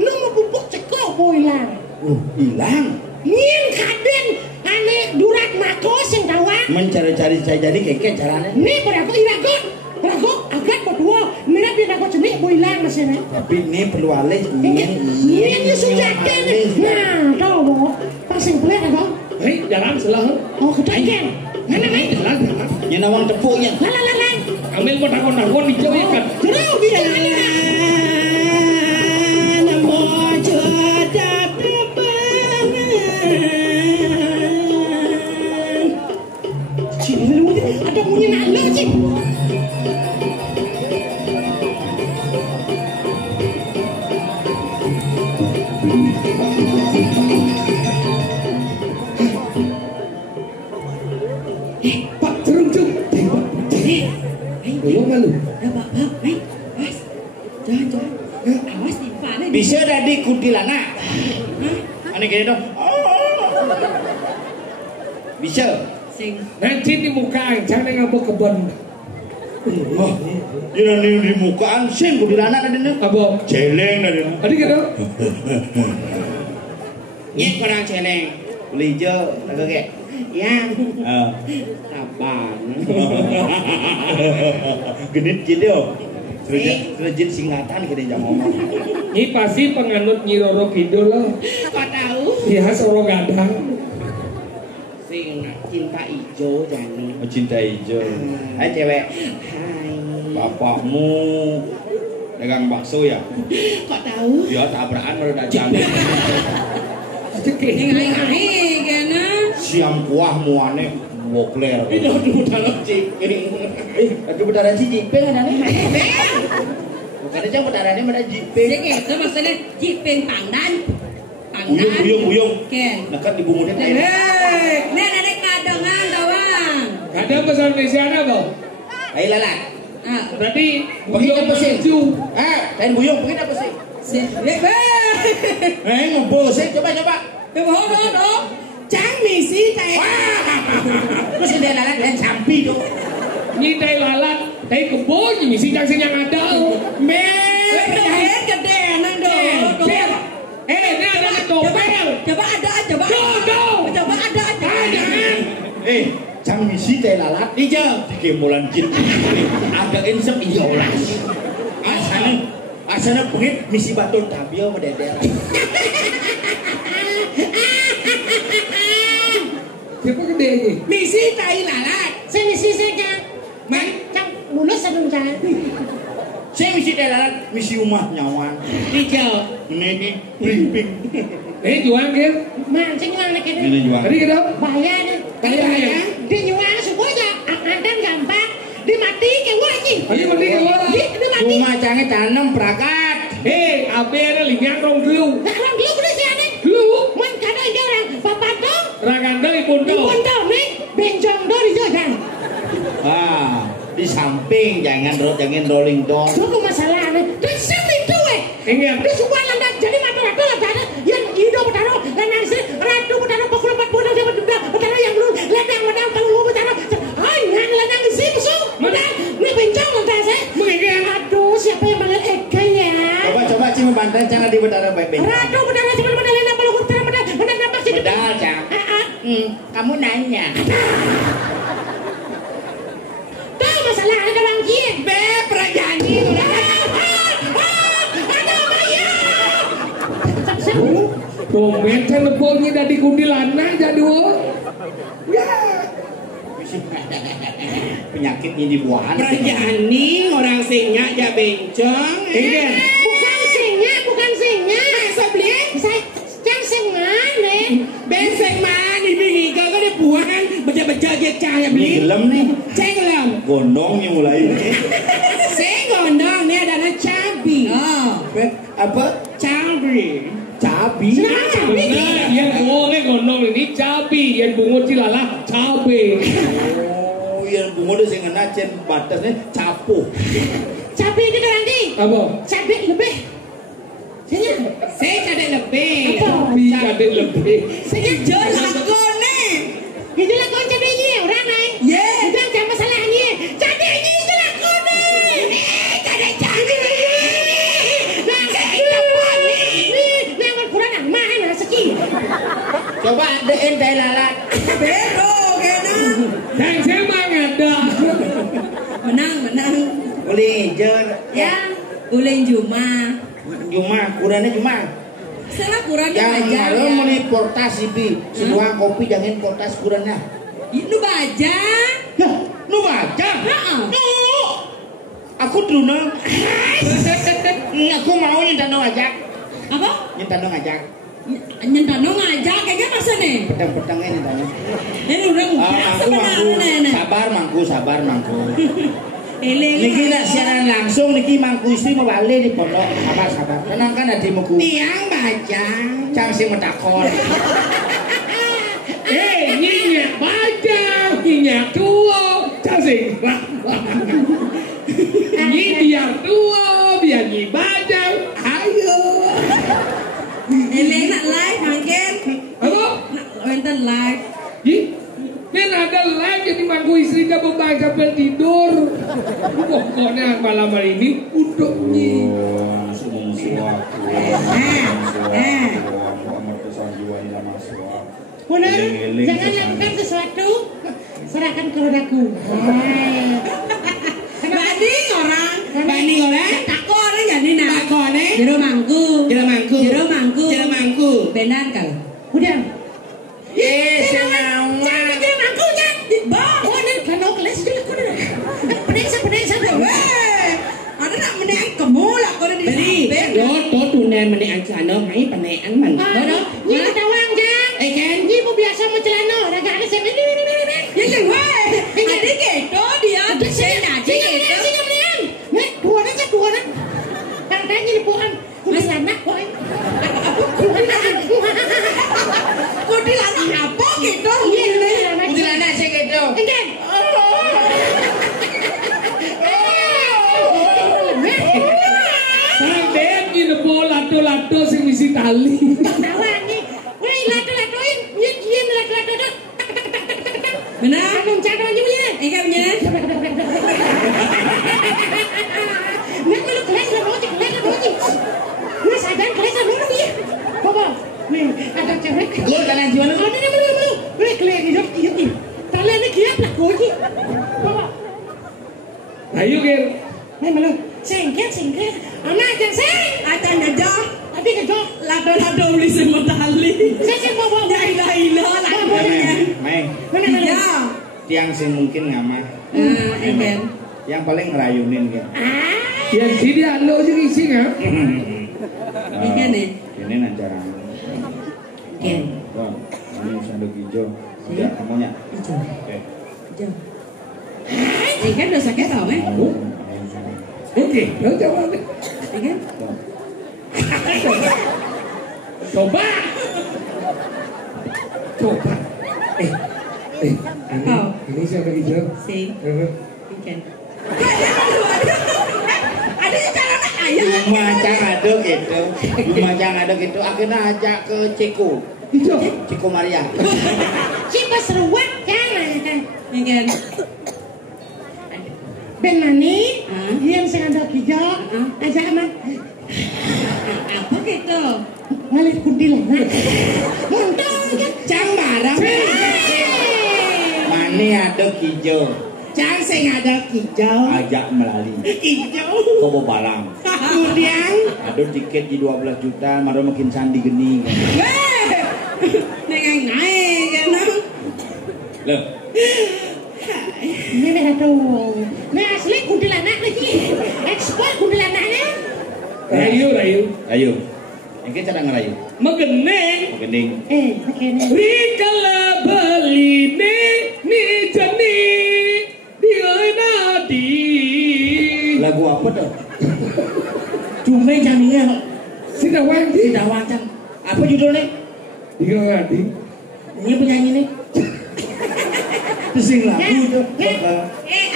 lu mau pupuk cekok mau hilang hilang nyin kaden aneh durat mako sing kawan mencari cari jadi keke caranya. Nih pada aku iragot. Ragot agak berdua. Mira biar aku jenik boilan mesinnya. Tapi ini perlu alih. Ini yang sudah nih. Nah, tahu boh. Pasang pelan apa? Hei, jalan selah. Oh, kedakan. Mana main? Jalan. Yang nawang tepuknya. Lalan. Ambil modal dijauh kan. Jauh dia. Ada bunyi nala sih. Pak terung. Belum malu. Jangan. Awas nih, Pak. Bisa dari kuntilanak. Aneh gini dong. Bisa. Sing. Nanti di muka jangan ngabuk kebun. Wah, ini di mukaan sing kuntilanak tadi nih. Abo. Celeng tadi. Tadi gitu. Nyek orang celeng. Beli hijau, agak kayak. Yang Abang. Genit gitu. Sudah jin singatan kita jangan ngomong. Ini pasti penganut Nyi Roro Kidul loh. kok tahu? Iya, Roro Gadang. Sing cinta ijo jani. Oh, cinta hijau. Hai cewek. Hai. Bapakmu dagang bakso ya? Kok tahu? Ya tabrakan baru dagang. Ngai kena. Siam kuah muane wokler. Itu dalam ciping. Lagi bedaran si jipeng ada nih. Bukan aja bedarannya ada jipeng. Sing itu maksudnya jiping pangdan. Buyung. Ken. Nah kan dibungkusnya teh. Nek ada kadongan doang. Kadang bahasa Indonesia ada, Bang. Ayo lalat. Ah, Berarti Pergi apa sih? maju. Kain buyung pergi apa sih? Ngobrol sih coba. Coba. Cang misi teh. Terus dia lalat dan sampi tuh. Ini teh lalat, teh kebo ini misi yang ada. Percaya gede nang do. Ini ada topel. Coba ada. Coba ada. Cang misi teh lalat hijau. Kemulan jin. Agak insep hijau lah. Asana bengit misi batul tabio mededer. Siapa gede ini? Misi tai lalat. Saya misi kan. Cang mulus sedang jalan. Saya misi teh lalat, misi rumah nyawan. Hijau. Ini briefing. Juang kan? Mancing yang nak Ini ini. jual. Tadi kita Bayar. Bayar. Dia nyuang semuanya. Akan gampang. Dia mati ke wajib. Tadi mati ke luar. Dia mati. Rumah canggih tanam perakat. Abe ada lingang rong dulu. Nak orang dulu udah siapa? Dulu. Man kada ada orang. Bapak dong. Raganda ibu Di pondok nih. Benjong do di jalan. Di samping jangan rolling dong. Itu masalah nih. Terus sampai itu Ingat. Terus semua landak jadi mata-mata landak yang hidup bertaruh landak sih ratu bertaruh pukul 4 bulan dia bertaruh yang dulu landak modal tahu bertaruh. Yang landak sih musuh. Modal nih benjong landak saya. Aduh siapa yang panggil Eka ya? Coba cima bantai jangan di bedara baik-baik. Ratu bertaruh cuma modal landak kalau bertaruh modal nampak sih. Bedal cang. Kamu nanya. Tahu masalah ada bang Jin. Perajani. Domen kan leboknya dari kuntilanak jadi Penyakitnya di buahan. Perjani orang singnya ya bencong. Bukan singnya. Masa beli? Cang singan nih. Beseng man ini gak ada buahan. Baca-baca dia cahaya beli. Gelem nih. Ceng gelem. Gondongnya mulai. Saya gondong nih ada cabi. Apa? Cabi. Cabi. Benar, yang boleh gondong ini cabai, yang bungut cilalah cabai. Oh, yang bunga udah saya ngena cen batasnya capu. Cabi itu nanti. Apa? Cabi lebih. Saya cabai lebih. Cabai kadek lebih. Saya jual lakon nih. Itu lakon cabainya orang nih. Ya. Itu yang masalahnya. Cabainya itu lakon nih. Cabai cabai. Coba ada ente lalat. Bero kena. Dan saya Menang. Boleh jer. Ya, ulin Juma. Kurangnya Juma. Salah kurang Yang aja. malam mau portas ibi. Semua kopi jangan portas kurangnya. Lu baca. Ya, lu baca? Heeh. Aku dulu. Aku mau nyentano ngajak. Apa? Nyentano ngajak. Nyentano ngajak kayaknya masa nih? Pedang-pedangnya nyentano. Ini udah ngajak sebenarnya. Sabar mangku. Eleng. Niki nak siaran langsung niki mangku istri mau balik di pondok. Sabar. Tenang kan hatimuku. Tiang baca. Cang sing metakon. Nyinya baca, nyinya tua, casing. Nyi biar tua, biar nyi baca. Ayo. Eleng nak live mungkin. Apa? Nonton live. Ini ada live jadi mangku istrinya beban sampai tidur. Pokoknya malam hari ini untuk nyi. Benar, jangan lakukan sesuatu, serahkan ke rodakku. Banding orang. Tako orang jadi nak. Jero mangku. Benar kalau. Udah. Senang. Jangan mangku jangan. Bang, ini kan kelas juga kau dah. Penesa dah. Ada nak menang kemulak kau di samping. Đó tuần mình ăn celana mấy bà này ăn mình. Ni ketawang jang. Kan? Ni pun biasa mau celana. Dah ada saya ni. Ya jangan. Ada keto dia. Saya nak keto. Sini melihat. Nek dua nak. Tangkanya ni puan. Mas anak puan. Kuntilanak apa keto? Kuntilanak saya gitu. Enggan. Pandai nyi lepo lato sing misi tali. Tawang ni. Wei lato-latoin. Yin lato-lato dah. Benar. Aku cakap aja punya. Enggak punya. Nek kalau kelas lah roti. Mas ada kelas lah roti ya. Bawa. Nih, ada cewek. Gua kanan jualan. Oh, ini belum. Wei kelas hidup. Tali ni kiap lah koji. Bawa. Ayo Ger. Nih malu. Singkat. Anak jangan sing. Ada nada. Tapi kejok. Lado beli semua tali. Saya bawa. Ya ilah ladonya. Meng. Ya. Tiang sing mungkin ngamah. Enggan. Yang paling ngerayunin gitu. Yang sini alo juga isi nggak? Enggan nih. Ini acara. Enggan. Wah, ini sandok hijau. Ya, kamunya. Hijau. Oke. Hijau. Enggan udah sakit tau meh? Oke, lo coba deh. Enggan. Coba. Ini siapa hijau? Si. Uh-huh. Enggan. Ada cara nak ayah. Lumajang ada gitu. Akhirnya ajak ke Ciko Maria. Siapa seruat jangan. Enggan. Ben mani, yang sengaja hijau, ajak aman. Apa gitu? Balik kuntilanak. Muntah kan? Cang barang. Mani ada hijau. Cang sing ada hijau. Ajak melalui. Hijau. Kobo barang. Kemudian Ada tiket di 12 juta, maru makin sandi geni. Nengang naik kan? Loh. Ini merah tuh. Nah asli kuntilanak lagi. Ekspor kuntilanaknya. Rayu. Yang cara ngerayu. Megeneng. Gening. Begini. Rikala beli ni jani di. Lagu apa tuh? cuma jaminya Sidawang di. tidak wacan. Apa judulnya? Di. Ini penyanyi nih. Sing lagu itu.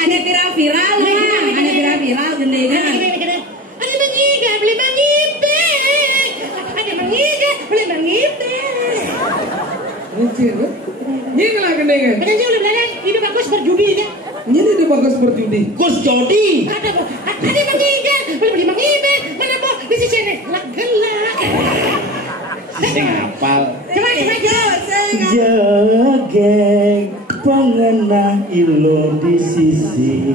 Ada viral lah. Ada viral gendengan. Ada mengiga, beli mengibe. Ada mengiga, beli mengibe. Ini ngelah gendengan. Penyanyi udah belajar, ini bagus berjudi ya. Ini dia bagus berjudi. Gus Jodi. Ada mengiga, beli mengibe. Mana po di sini gelak. Sing hafal. Coba. Jageng pengenah ilo di sisi.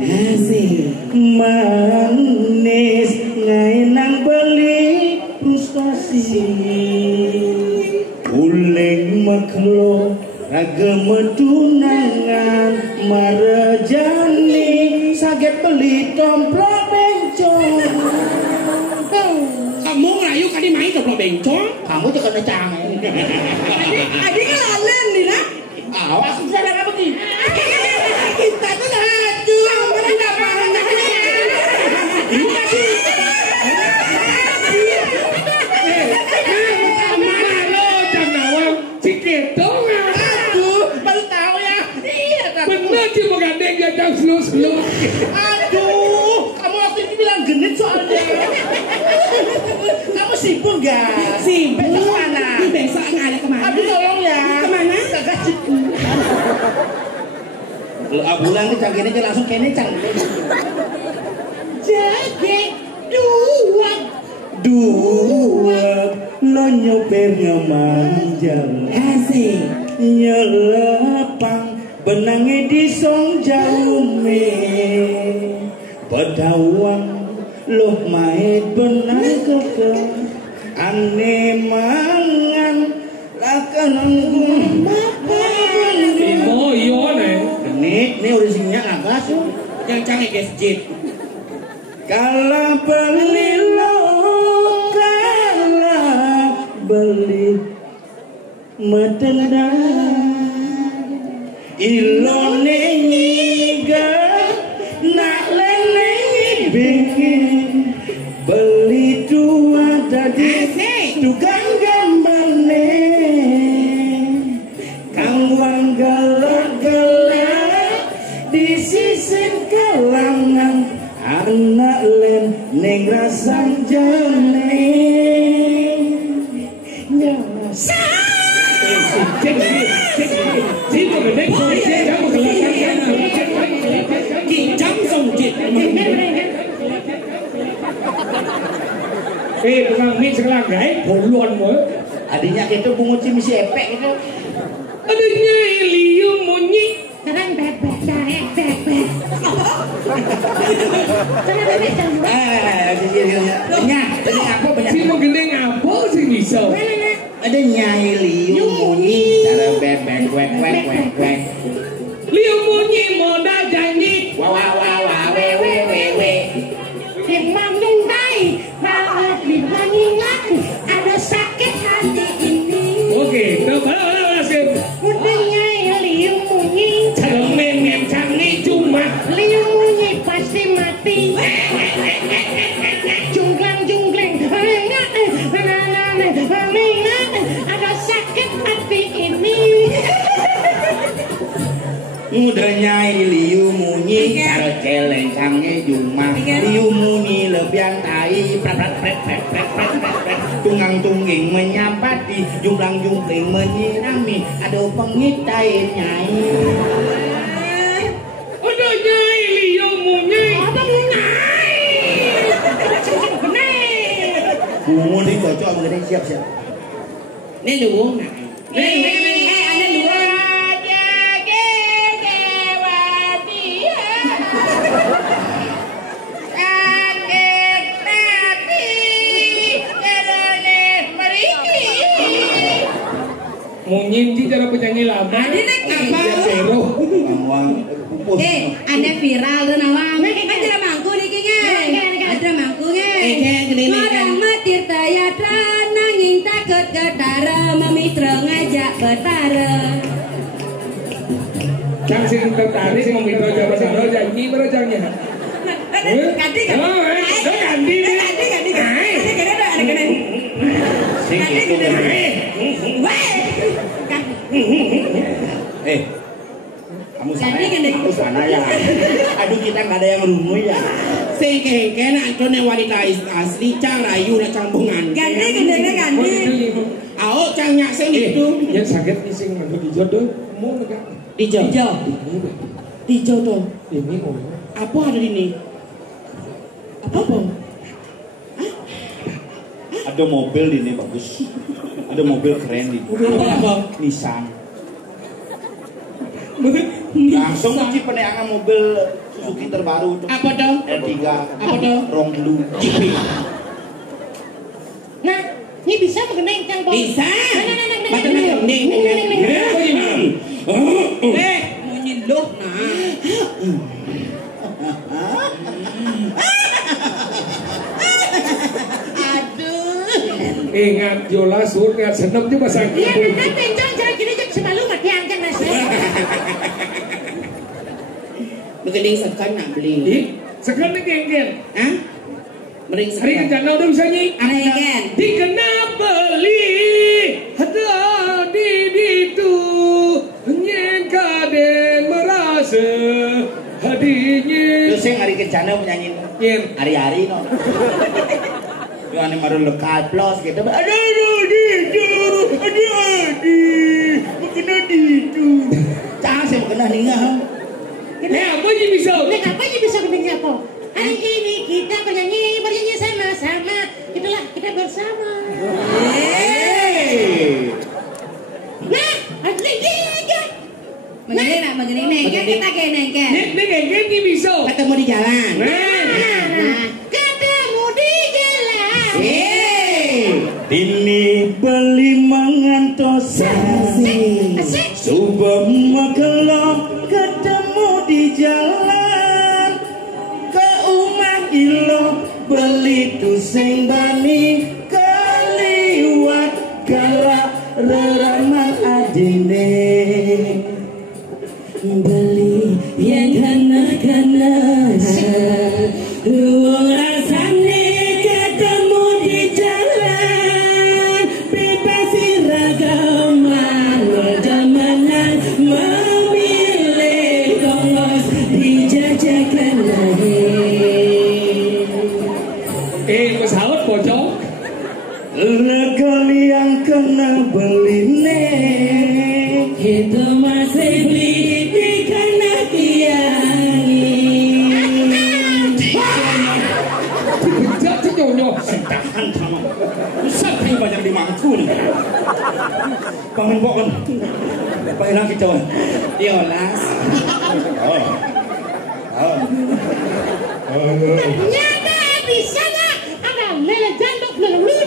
gemetunangan marejani saget beli tomplok bencong. Kamu ngerayu kali main tomplok bencong? Kamu juga necang. Adik kelalen nih nak. Awas bisa ada apa sih? Kita tuh aduh, mana nggak mau Aduh, kamu waktu itu bilang genit soalnya. Kamu sibuk gak? sibuk. Besok mana? Besok ada kemana? Aduh tolong ya. Kemana? Kagak cipu. Bulan ini canggihnya aja langsung kene cang. Jadi Dua lo nyoper ngemanjal Asik. nyelepang benangnya di song jaume pedawang loh main benang keke ane mangan lakan anggung Oh iya nih. ini orisinnya agas yang canggih guys Jit. kala beli lo kala beli medendang ilone nyiga nak lene bikin beli dua tadi tukang gambane kawang galak-galak di sisi kalangan anak len neng rasang jane nyasa Tukang mie sekarang guys, boluan mau. adanya itu pungut si misi epek gitu. Adanya Liu Munyi. Sekarang bebek. Ini apa banyak? Si mau gendeng apa sih bisa? Ada nyai Liu Munyi, cara bebek, wek. Liu Munyi modal janji. Wah, we. Imam Nungtai, maaf dibangingat, ada sakit hati ini. Oke, coba sih. Udahnya Liu Munyi, Cermen canggih cuma. Liu Munyi pasti mati. Jungklang, ada sakit hati ini. Udah nyai Liu Munyi, cara celeng sange jumah. Liu Munyi lebiang tai, pret. Tunggang tungging menyapati, jungklang menyirami. Ada pengitai nyai. Udah nyai Liu Munyi. Apa nyai? Bungu di cocok mengenai siap. Ini luwung nak. Ada dua. Munyi di cara penyanyi lama. Ada nak apa? Pero. Bangwang pupus. Ada viral tuh nawang. Ada mangku nih kayaknya. Ada mangkunya. Orang matir tayatra nanging takut ketara memitra ngajak betara. Yang sing tertarik sing ngomong jawa saro janji berjangnya. Ganti. Sing itu. Kamu sana ya. Aduh kita nggak ada yang rungu ya. Sing kengken antone wanita asli cang rayu na cang bungan. Ganti. Ao cang nyak sing itu. Yang sakit nih sing nganggo dijodoh mau enggak? Dijo tuh. Ini ngomong. Apa ada di ini? Apa? Ada mobil di ini bagus. Ada mobil keren di. Apa? Nissan. Langsung kunci peneangan mobil Suzuki terbaru tuh. Apa dong? R3. Apa dong? Rong blue. GP. Nah, ini bisa mengenai cang bom. Bisa. Neng. Munyi loh nah. Ingat Yola sur ingat senep juga sakit. Iya benar bencong cara gini juga semalu mati angkat mas. Begening sekan nak beli. Sekarang ni geng-geng. Hah? Mering Hari sekan. kerjaan udah bisa nyi. Aregen. Dikena beli ada di itu nyen kaden merasa hadinya. Terus yang hari kerjaan menyanyi Nyen. hari-hari no. Yang ini maru lekal plus gitu. Ada di itu. Jangan saya kena ninggal. Apa je bisa? Nek apa yang bisa mendengar apa? Hari ini kita bernyanyi sama-sama. Kita bersama. Nah, ada lagi. Mengenai kita geneng kan. Ni geng-geng ni bisa. Ketemu di jalan. Ketemu di jalan. Ini beli mengantosasi Subah makelok ketemu di jalan Ke umah ilo beli tuseng bani Keliwat galak reraman adine Beli yang kana-kana Uang rasane ketemu di jalan Bebas iragaman Jamanan memilih kongos dijajakan lagi Pesawat bocor. Lekali yang kena beli nek Itu masih beli di kana kiangi. Dibejak tu nyonya. Tahan sama Sampai banyak dimangku nih Pangan pokon Pangan lagi coba Diolas. Ternyata di sana ada lele jandok lele.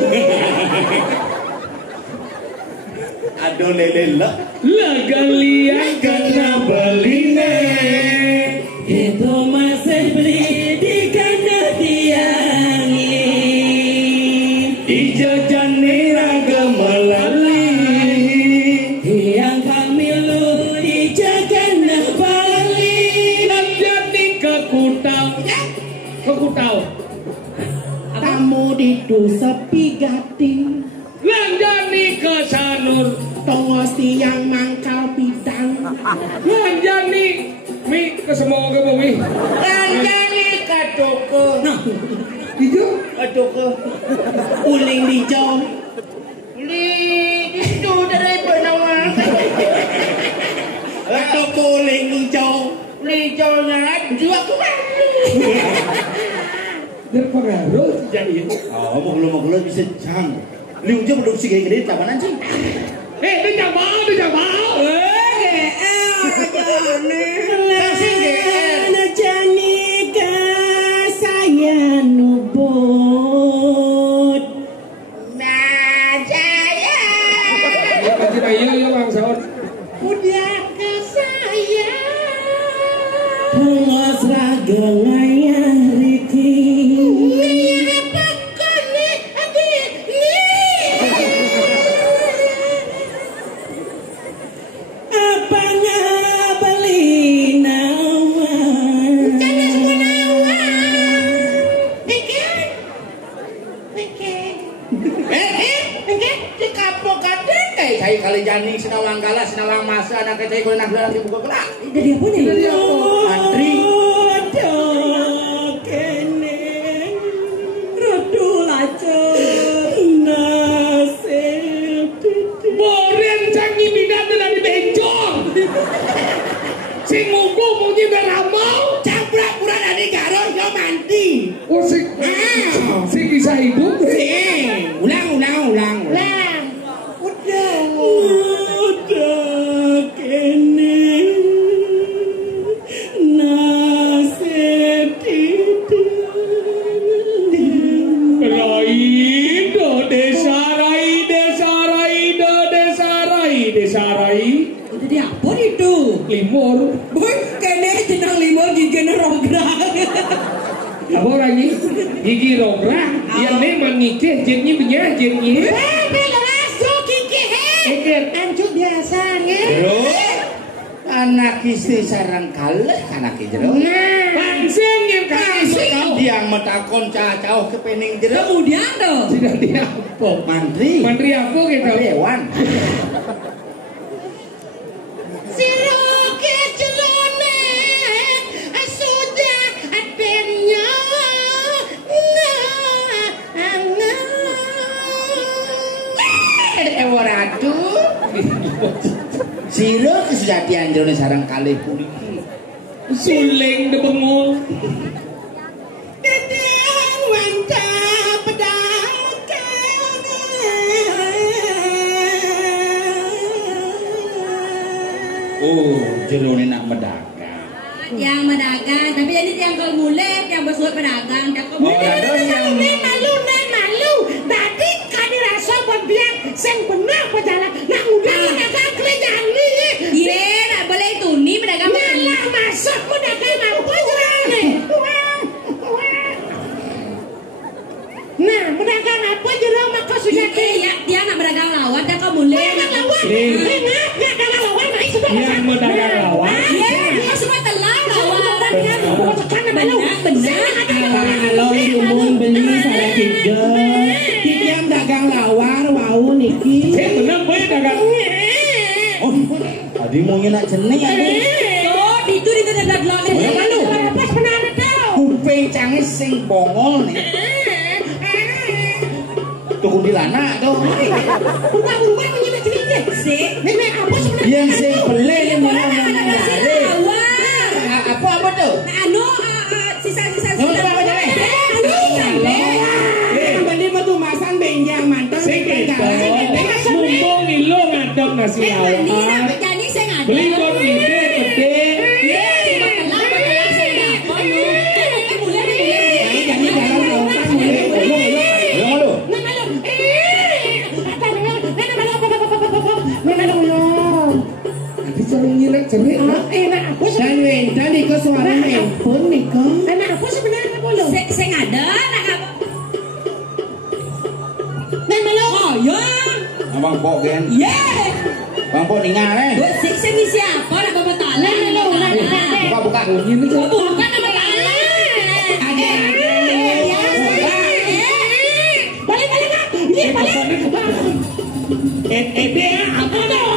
Aduh lele lah Lagali yang kena beli nek. Itu masih beli di kana kiangi. Ijajan niraga melalui Yang kami lu dijagan Bali. Dan jadi kekutau. Kekutau. Tamu itu sepi gati. Dan jadi kesanur. Tongos tiang mangkal bidang. Dan jadi mi kesemua ke bumi. Ranjani katoko. Nah, Itu. katoko. Uling hijau. Uling itu dari penawar. Katoko uling hijau. Hijaunya dua kembali. Dan pengaruh jadi. Oh mau bisa jang Liu je produksi gede-gede cabanan sih Dia tak mau. Pasti bayi yo bang sahur. Udah ke saya. Tengos raga ngayah Riki. Apa kali adik Apanya beli nama. Jangan semua nawa. Bikin. di kapok kadang saya kali jani sinawang gala sinawang masa anak saya kalau nak lagi buka kelak Dari apa nih? Dari apa? antri Aduh, kene rodul aja nasib. Boren canggih bidan dari bencong. Sing mungku mungkin beramau. Cabrak pura dari karo yo mandi. Oh si kisah hidup. Ulang. Lang. Udah kene nasib Rai. Itu dia apa nih? itu. Limur. Boy, kene jeneng limur gigi rograng. Apa orang ini? Gigi rograng. Yang memang nikah jennya punya jennya. Belas yo gigi ancut biasa nge. Anak istri sarang kalah anak jero. Pansing yang kasih. Dia metakon cah-cah kepening jero. Kemudian tuh. Sudah dia apa? Mantri. Mantri apa gitu? Dewan. Siroke celonek sudah adenya Eworatu. Siro kesejatian jero sarang kalih puniki. Suling de bengol. Dedeng wanta pedagang. Oh, jero nak medagang. Yang medagang, tapi ini yang kalau mulai yang bersuat pedagang, tak kau Oh, ada yang malu. Tadi kami rasa berbiak sing benar berjalan. Nak udah pedagang kerjaan ni. Iya, tak boleh itu nih pedagang. Malah masuk pedagang apa jalan ni? Nah, pedagang apa jalan maka sudah Iya, dia nak pedagang lawan, tak kau mulai. pedagang lawan. Ingat, pedagang lawan naik sudah. Yang medagang lawan. Iya, dia semua telah lawan. Benar. Kalau dimun beli salah tiga. Tiga dagang lawar wau niki. Saya tenang boleh dagang. Oh, tadi mau nak jenih aku. Oh, itu dagang lawan. Malu. Pas benar tahu. Kuping cangis sing bongol nih. Tuh kuntilanak tuh. Berubah menyebar cerita. Nenek apa sebenarnya? Yang sing beli ini mana Lawan. apa tuh? Anu, sisa-sisa. Coba jalan. Kembali metu masan benjang mantan. Mumpung ilo ngadep nasi lawan. Jadi saya ngadu. Beli kon ide gede. Enak apa sebenarnya? Tadi kau suara handphone nih kau. Enak apa sebenarnya bolo? Saya ngada, nak apa? Nenek lo. Oh ya, Abang Pok kan? ye. Bang Pok ningal Saya ni siapa nak bawa talan? Nenek lo. Buka. Bukan nama talan. Balik nak. Iya balik. Apa dah?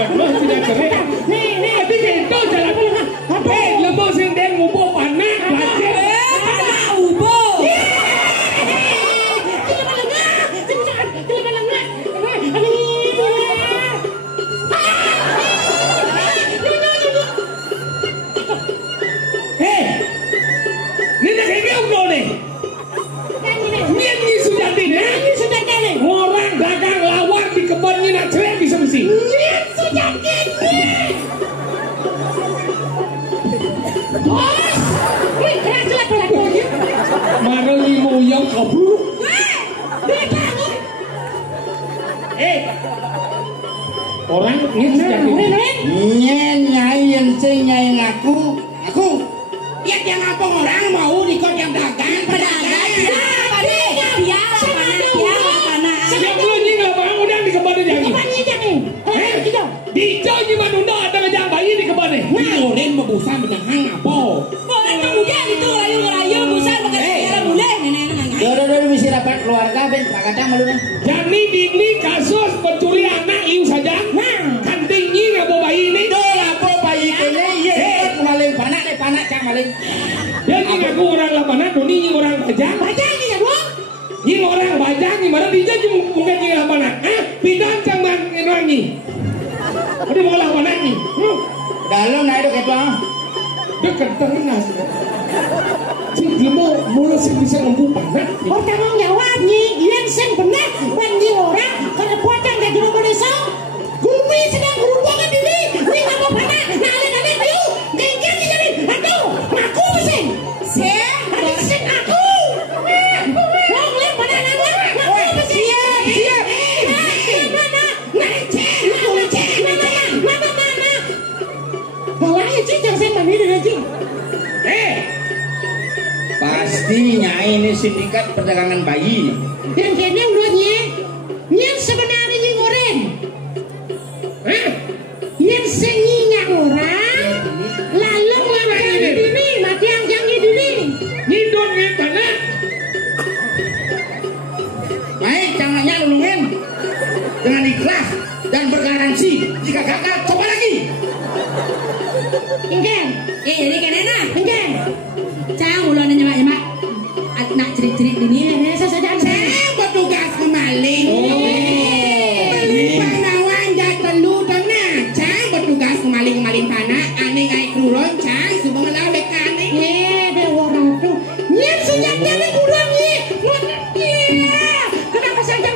Lemah tidak cerai. Tapi itu jalan. Lemah sing deng ngubo panak. Panak ubo. Hei, ni nak kaya ulo ni. Ni sudah tidak. Orang dagang lawar di kebunnya nak cerai bisa mesti. Maro limo yang kabur. Orang ni sudah tidak. Nyai yang sing nyai ngaku. Yang apa orang mau dikot yang dagang pedagang. Dia panak. Yang dulu ni nggak bang udang di kebun ni. Di jauh ni manunda ada ngejang bayi di kebun ni. Ngolen bebusan menang apa? Kemudian itu rayu busan pakai cara mulai. Udah mesti rapat keluarga ben kadang malu nih. Jadi dini kasus pencuri anak iu saja. Kan tinggi nggak bawa bayi ni. Apa bayi kene ye maling panak cang maling. Jadi ngaku orang lamana, doni ni orang bajang. Ni orang bajang ni mana dia je bukan ni lamana. Bidan cang man orang ni. Ada mau lamana ni. Dalam naik dok apa? Dekat tengah semua. Dia mau sih bisa mampu panak. Bertanggung jawab nyi, yang sing benar, wanji orang kalau potong dari rumah desa, bumi sedang berubah ke diri, ni nggak mau panak, ayo, gengger jadi, aduh, ngaku mesin, Saya mesin aku, Ji. Pasti Nyai ini sindikat perdagangan bayi. Dan kene udah nyen sebenarnya nyi ngoren. Yen senyinya orang lalu mati dini, mati yang dini. Nyidon ngen tanah. Baik, jangannya lulungin dengan ikhlas dan bergaransi. Jika gagal, coba lagi. Ingken, Jadi kenena. ingken. Cang ulun nyemak-nyemak. Nak cerit-cerit ini. Ini sesudah Saya bertugas kemaling. Panawan jatelu tanah. Cang bertugas kemaling panah. Ane ngai kurun cang subang lawe kane. Ada orang tuh. Nyen senjata ni kurang ni. Kenapa saja?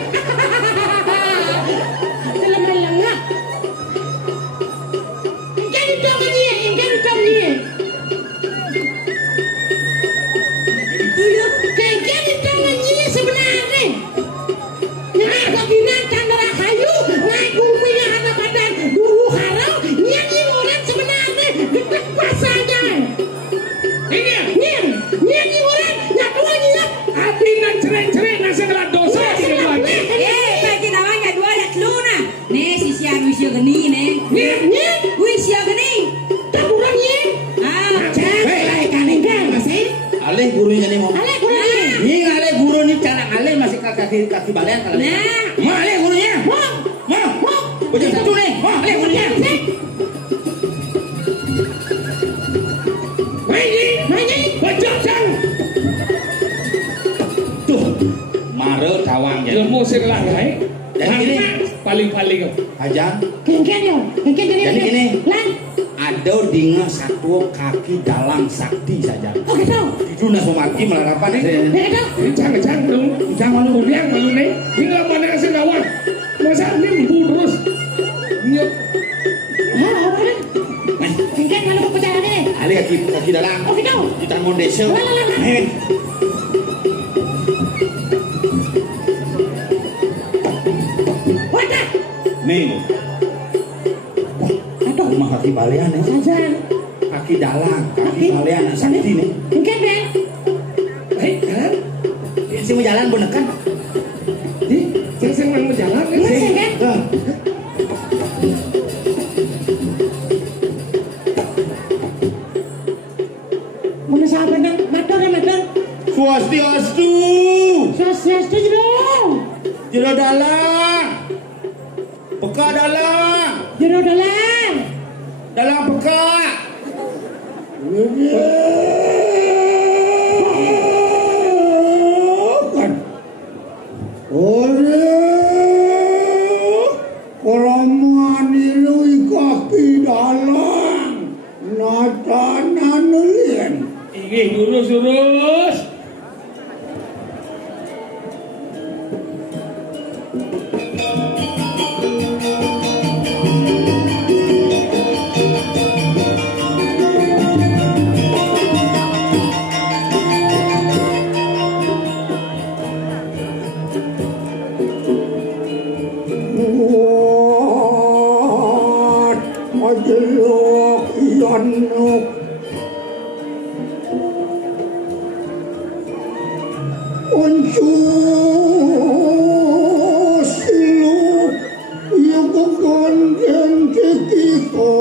Lengah-lengah. Ingken itu ni, ingken itu ni. Ingken itu ni sebenarnya. Nyen bagian tandara kayu, ngai kuminya anak badan dulu harau. Nyen ni orang sebenarnya dekat pasarnya. Nyen ni orang nyatuannya. Abi nan cerai-cerai nasa kelat dosa di keluar. Bagi namanya dua ada teluna. Nih sisia wisya geni nih. Nyen Wisya geni. tak kurang nyen. Cang lawe kane kan masih. Alih gurunya nih mau. Ale kurang nyen. Ini alih guru nih cara alih masih kaki balian kalau. Nah. Mau alih gurunya. Mau. Bocah satu nih. Mau alih gurunya. Nyanyi, bajak cang. Tuh, mare tawang jadi. Ilmu sekelahai. Jadi gini. Paling-paling. Ajang, Ingken yo. Ingken jadi gini. Lan. Ada dinga satu kaki dalang sakti saja. Oh gitu. Itu nasomati melarapan nih. Gitu. Cang dong. Jangan malu biang malu nih. Tinggal mana kasih kawan. Masa ini empu terus. Iya. Ingken mana percaya ni? Alih kaki dalang. Oh gitu. Kita mau desa. Nih. Wadah. Nih. Aduh, mah kaki balian ya. Saja. Kaki dalang, kaki balian sakti nih. Ingken ben. Kan? Si mau jalan bener kan? Sing nang berjalan kan? Mas Ingken. Mana sahabat nang matur ya matur. Swastiastu. Swastiastu dong. Jero dalang. Peka dalang. Jero dalam. Dalang peka. Kelamaan ini kaki dalang. Natanan lian. Ih, lurus. Majelok yanuk. Uncus lu, yuk gondeng kekiko.